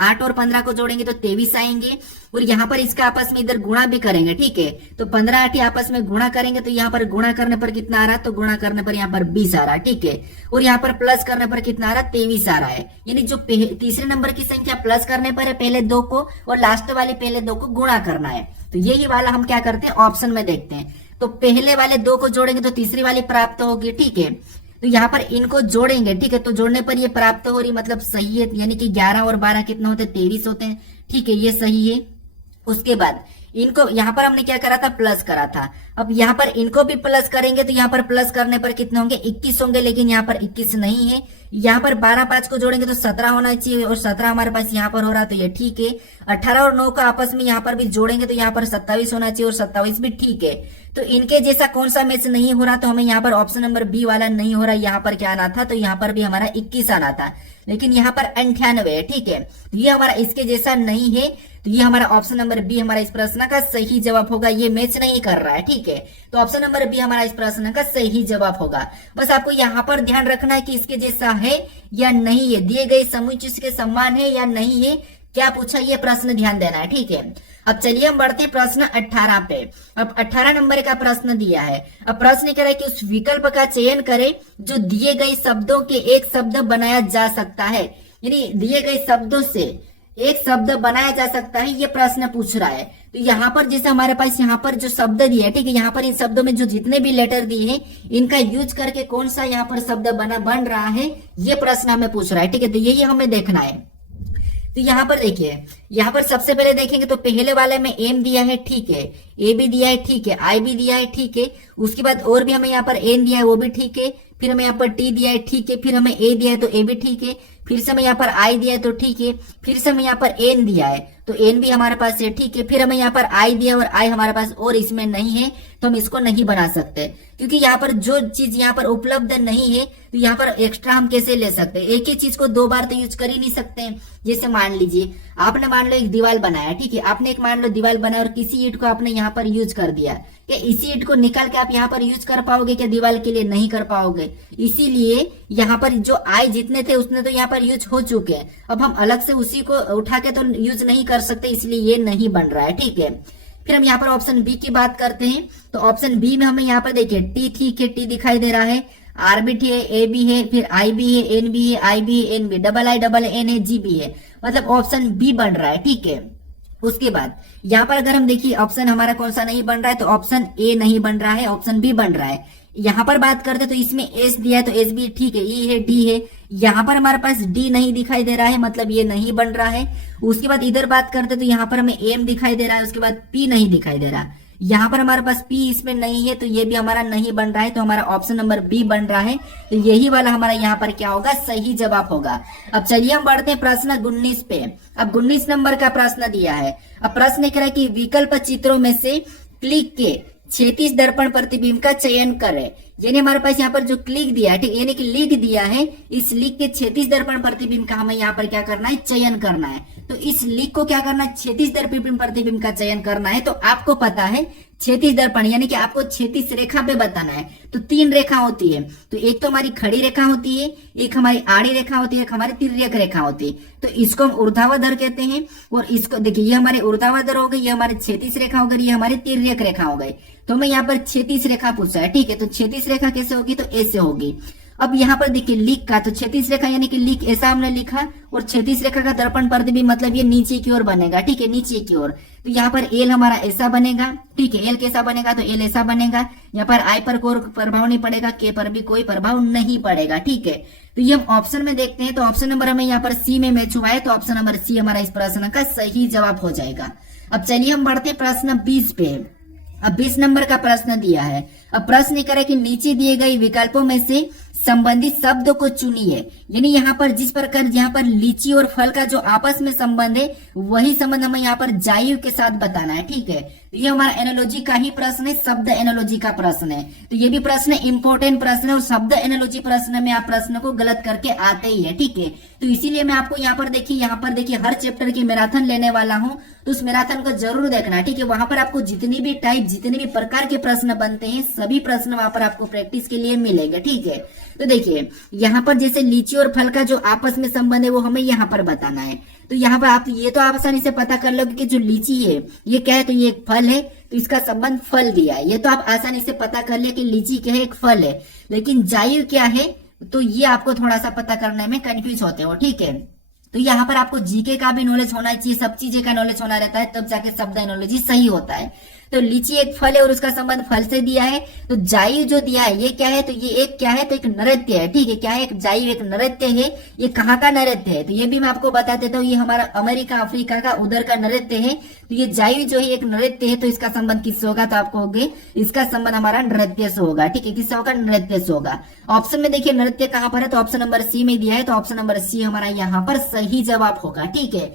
8 और 15 को जोड़ेंगे तो 23 आएंगे, और यहाँ पर इसका आपस में इधर गुणा भी करेंगे, ठीक है, तो 15 8 आपस में गुणा करेंगे तो यहाँ पर गुणा करने पर कितना आ रहा है, तो गुणा करने पर यहाँ पर 20 आ रहा है, ठीक है, और यहाँ पर प्लस करने पर कितना आ रहा है, 23 आ रहा है। यानी जो तीसरे नंबर की संख्या प्लस करने पर है पहले 2 को, और लास्ट वाली पहले 2 को गुणा करना है। तो यही वाला हम क्या करते हैं, ऑप्शन में देखते हैं। तो पहले वाले 2 को जोड़ेंगे तो तीसरी वाली प्राप्त होगी, ठीक है। तो यहाँ पर इनको जोड़ेंगे, ठीक है, तो जोड़ने पर ये प्राप्त हो रही, मतलब सही है, यानी कि 11 और 12 कितना होते हैं, 23 होते हैं, ठीक है, ये सही है। उसके बाद इनको यहाँ पर हमने क्या करा था, प्लस करा था। अब यहाँ पर इनको भी प्लस करेंगे तो यहाँ पर प्लस करने पर कितने होंगे, 21 होंगे, लेकिन यहाँ पर 21 नहीं है। यहाँ पर 12 5 को जोड़ेंगे तो 17 होना चाहिए, और 17 हमारे पास यहाँ पर हो रहा है, तो ये ठीक है। 18 और 9 को आपस में यहाँ पर भी जोड़ेंगे तो यहाँ पर 27 होना चाहिए, और 27 भी ठीक है। तो इनके जैसा कौन सा मैच नहीं हो रहा, तो हमें यहाँ पर ऑप्शन नंबर बी वाला नहीं हो रहा। यहाँ पर क्या आना था, तो यहाँ पर भी हमारा 21 आना था, लेकिन यहाँ पर 98 है, ठीक है, तो ये हमारा इसके जैसा नहीं है, तो ये हमारा ऑप्शन नंबर बी हमारा इस प्रश्न का सही जवाब होगा। ये मैच नहीं कर रहा है, ठीक है, तो ऑप्शन नंबर बी हमारा इस प्रश्न का सही जवाब होगा। बस आपको यहाँ पर ध्यान रखना है कि इसके जैसा है या नहीं है, दिए गए समूह के समान है या नहीं है, क्या पूछा ये प्रश्न ध्यान देना है, ठीक है। अब चलिए हम बढ़ते प्रश्न 18 पे। अब 18 नंबर का प्रश्न दिया है। अब प्रश्न कह रहा है कि उस विकल्प का चयन करें जो दिए गए शब्दों के एक शब्द बनाया जा सकता है। यानी दिए गए शब्दों से एक शब्द बनाया जा सकता है, ये प्रश्न पूछ रहा है। तो यहाँ पर जैसे हमारे पास यहाँ पर जो शब्द दिए है, ठीक है, यहाँ पर इन शब्दों में जो जितने भी लेटर दिए हैं इनका यूज करके कौन सा यहाँ पर शब्द बन रहा है, ये प्रश्न हमें पूछ रहा है, ठीक है, तो यही हमें देखना है। तो यहाँ पर देखिए, यहाँ पर सबसे पहले देखेंगे तो पहले वाले में एम दिया है, ठीक है, ए भी दिया है, ठीक है, आई भी दिया है, ठीक है, उसके बाद और भी हमें यहाँ पर एन दिया है, वो भी ठीक है, फिर हमें यहाँ पर टी दिया है, ठीक है, फिर हमें ए दिया है तो ए भी ठीक है, फिर से हमें यहाँ पर आई दिया है तो ठीक है, फिर से हमें यहाँ पर एन दिया है तो एन भी हमारे पास है, ठीक है, फिर हमें यहाँ पर आई दिया और आई हमारे पास और इसमें नहीं है, तो हम इसको नहीं बना सकते, क्योंकि यहाँ पर जो चीज यहाँ पर उपलब्ध नहीं है तो यहाँ पर एक्स्ट्रा हम कैसे ले सकते हैं। एक ही चीज को 2 बार तो यूज कर ही नहीं सकते। जैसे मान लीजिए आपने मान लो एक दीवार बनाया, ठीक है, आपने एक मान लो दीवार बनाया और किसी ईंट को आपने यहाँ पर यूज कर दिया, क्या इसी ईंट को निकाल के आप यहाँ पर यूज कर पाओगे क्या? दीवार के लिए नहीं कर पाओगे। इसीलिए यहाँ पर जो आय जितने थे उतने तो यहाँ पर यूज हो चुके हैं। अब हम अलग से उसी को उठा के तो यूज नहीं कर सकते, इसलिए ये नहीं बन रहा है। ठीक है, फिर हम यहाँ पर ऑप्शन बी की बात करते हैं। तो ऑप्शन बी में हमें यहाँ पर देखिए टी, ठीक है, टी दिखाई दे रहा है, आर भी है, ए भी है, फिर आई भी है, एन भी है, आई भी है, एन भी, डबल आई डबल एन है, जी भी है, मतलब ऑप्शन बी बन रहा है। ठीक है, उसके बाद यहाँ पर अगर हम देखिए ऑप्शन हमारा कौन सा नहीं बन रहा है, तो ऑप्शन ए नहीं बन रहा है, ऑप्शन बी बन रहा है। यहाँ पर बात करते तो इसमें एस दिया है तो एस भी ठीक है, ई है, डी है। यहाँ पर हमारे पास डी नहीं दिखाई दे रहा है, मतलब ये नहीं बन रहा है। उसके बाद इधर बात करते तो यहाँ पर हमें एम दिखाई दे रहा है, उसके बाद पी नहीं दिखाई दे रहा। यहाँ पर हमारे पास पी इसमें नहीं है, तो ये भी हमारा नहीं बन रहा है, तो हमारा ऑप्शन नंबर बी बन रहा है। तो यही वाला हमारा यहाँ पर क्या होगा, सही जवाब होगा। अब चलिए हम बढ़ते हैं प्रश्न 19 पे। अब 19 नंबर का प्रश्न दिया है। अब प्रश्न कह रहा है कि विकल्प चित्रों में से क्लिक के क्षैतिज दर्पण प्रतिबिंब का चयन करें। यानी हमारे पास यहाँ पर जो क्लिक दिया है, यानी कि लिख दिया है, इस लिख के क्षैतिज दर्पण प्रतिबिंब का हमें यहाँ पर क्या करना है, चयन करना है। तो इस लिख को क्या करना है, क्षैतिज दर्पण प्रतिबिंब का चयन करना है। तो आपको पता है क्षैतिज दर्पण यानी कि आपको क्षैतिज रेखा पे बताना है। तो 3 रेखा होती है, तो एक तो हमारी खड़ी रेखा होती है, एक हमारी आड़ी रेखा होती है, एक हमारी तिर्यक रेखा होती है। तो इसको हम ऊर्ध्वाधर कहते हैं, और इसको देखिए ये हमारे ऊर्ध्वाधर हो गई, ये हमारी क्षैतिज रेखा हो गई, ये हमारी तिर्यक रेखा हो गई। तो हमें यहाँ पर क्षैतिज रेखा पूछा है। ठीक है, तो क्षैतिज रेखा कैसे होगी, तो ऐसे होगी। अब यहाँ पर देखिए लिख का, तो क्षैतिज रेखा यानी कि लिख ऐसा हमने लिखा, और क्षैतिज रेखा का दर्पण प्रतिबिंब मतलब ये नीचे की ओर बनेगा। ठीक है, नीचे की ओर। तो यहाँ पर एल हमारा ऐसा बनेगा। ठीक है, एल कैसा बनेगा, तो एल ऐसा बनेगा। यहाँ पर आई पर कोई प्रभाव नहीं पड़ेगा, के पर भी कोई प्रभाव नहीं पड़ेगा। ठीक है, तो ये हम ऑप्शन में देखते हैं। तो ऑप्शन नंबर हमें यहाँ पर सी में मैच हुआ है, तो ऑप्शन नंबर सी हमारा इस प्रश्न का सही जवाब हो जाएगा। अब चलिए हम बढ़ते हैं प्रश्न 20 पे। अब 20 नंबर का प्रश्न दिया है। अब प्रश्न करें कि नीचे दिए गए विकल्पों में से संबंधित शब्द को चुनिए। यानी यहाँ पर जिस प्रकार यहाँ पर लीची और फल का जो आपस में संबंध है, वही संबंध हमें यहाँ पर जायु के साथ बताना है। ठीक है, तो ये हमारा एनालॉजी का ही प्रश्न है, शब्द एनालॉजी का प्रश्न है। तो ये भी प्रश्न इंपॉर्टेंट प्रश्न है, और शब्द एनालॉजी प्रश्न में आप प्रश्न को गलत करके आते ही है। ठीक है, तो इसीलिए मैं आपको यहाँ पर देखिए हर चैप्टर की मैराथन लेने वाला हूँ, तो उस मैराथन को जरूर देखना। ठीक है, वहां पर आपको जितनी भी टाइप, जितने भी प्रकार के प्रश्न बनते हैं, सभी प्रश्न वहां पर आपको प्रैक्टिस के लिए मिलेंगे। ठीक है, तो देखिए यहाँ पर जैसे लीची और फल का जो आपस में संबंध है वो हमें यहाँ पर बताना है। तो यहाँ पर आप ये तो आसानी से पता कर लोगे कि जो लीची है ये क्या है, तो ये एक फल है, तो इसका संबंध फल दिया है। ये तो आप आसानी से पता कर लिया कि लीची क्या है, एक फल है। लेकिन जायु क्या है, तो ये आपको थोड़ा सा पता करने में कंफ्यूज होते हो। ठीक है, तो यहाँ पर आपको जीके का भी नॉलेज होना चाहिए, सब चीजें का नॉलेज होना रहता है, तब जाके शब्द एनालॉजी सही होता है। तो लीची एक फल है और उसका संबंध फल से दिया है। तो जायु जो दिया है ये क्या है, तो ये एक क्या है, तो एक नृत्य है। ठीक है, क्या है, एक जायु एक नृत्य है। ये कहाँ का नृत्य है, तो ये भी मैं आपको बता देता हूँ, ये हमारा अमेरिका अफ्रीका का उधर का नृत्य है। तो ये जायु जो है एक नृत्य है, तो इसका संबंध किससे होगा, तो आपको होगे इसका संबंध हमारा नृत्य से होगा। ठीक है, किससे होगा, नृत्य से होगा। ऑप्शन में देखिए नृत्य कहाँ पर है, तो ऑप्शन नंबर सी में दिया है, तो ऑप्शन नंबर सी हमारा यहाँ पर सही जवाब होगा। ठीक है।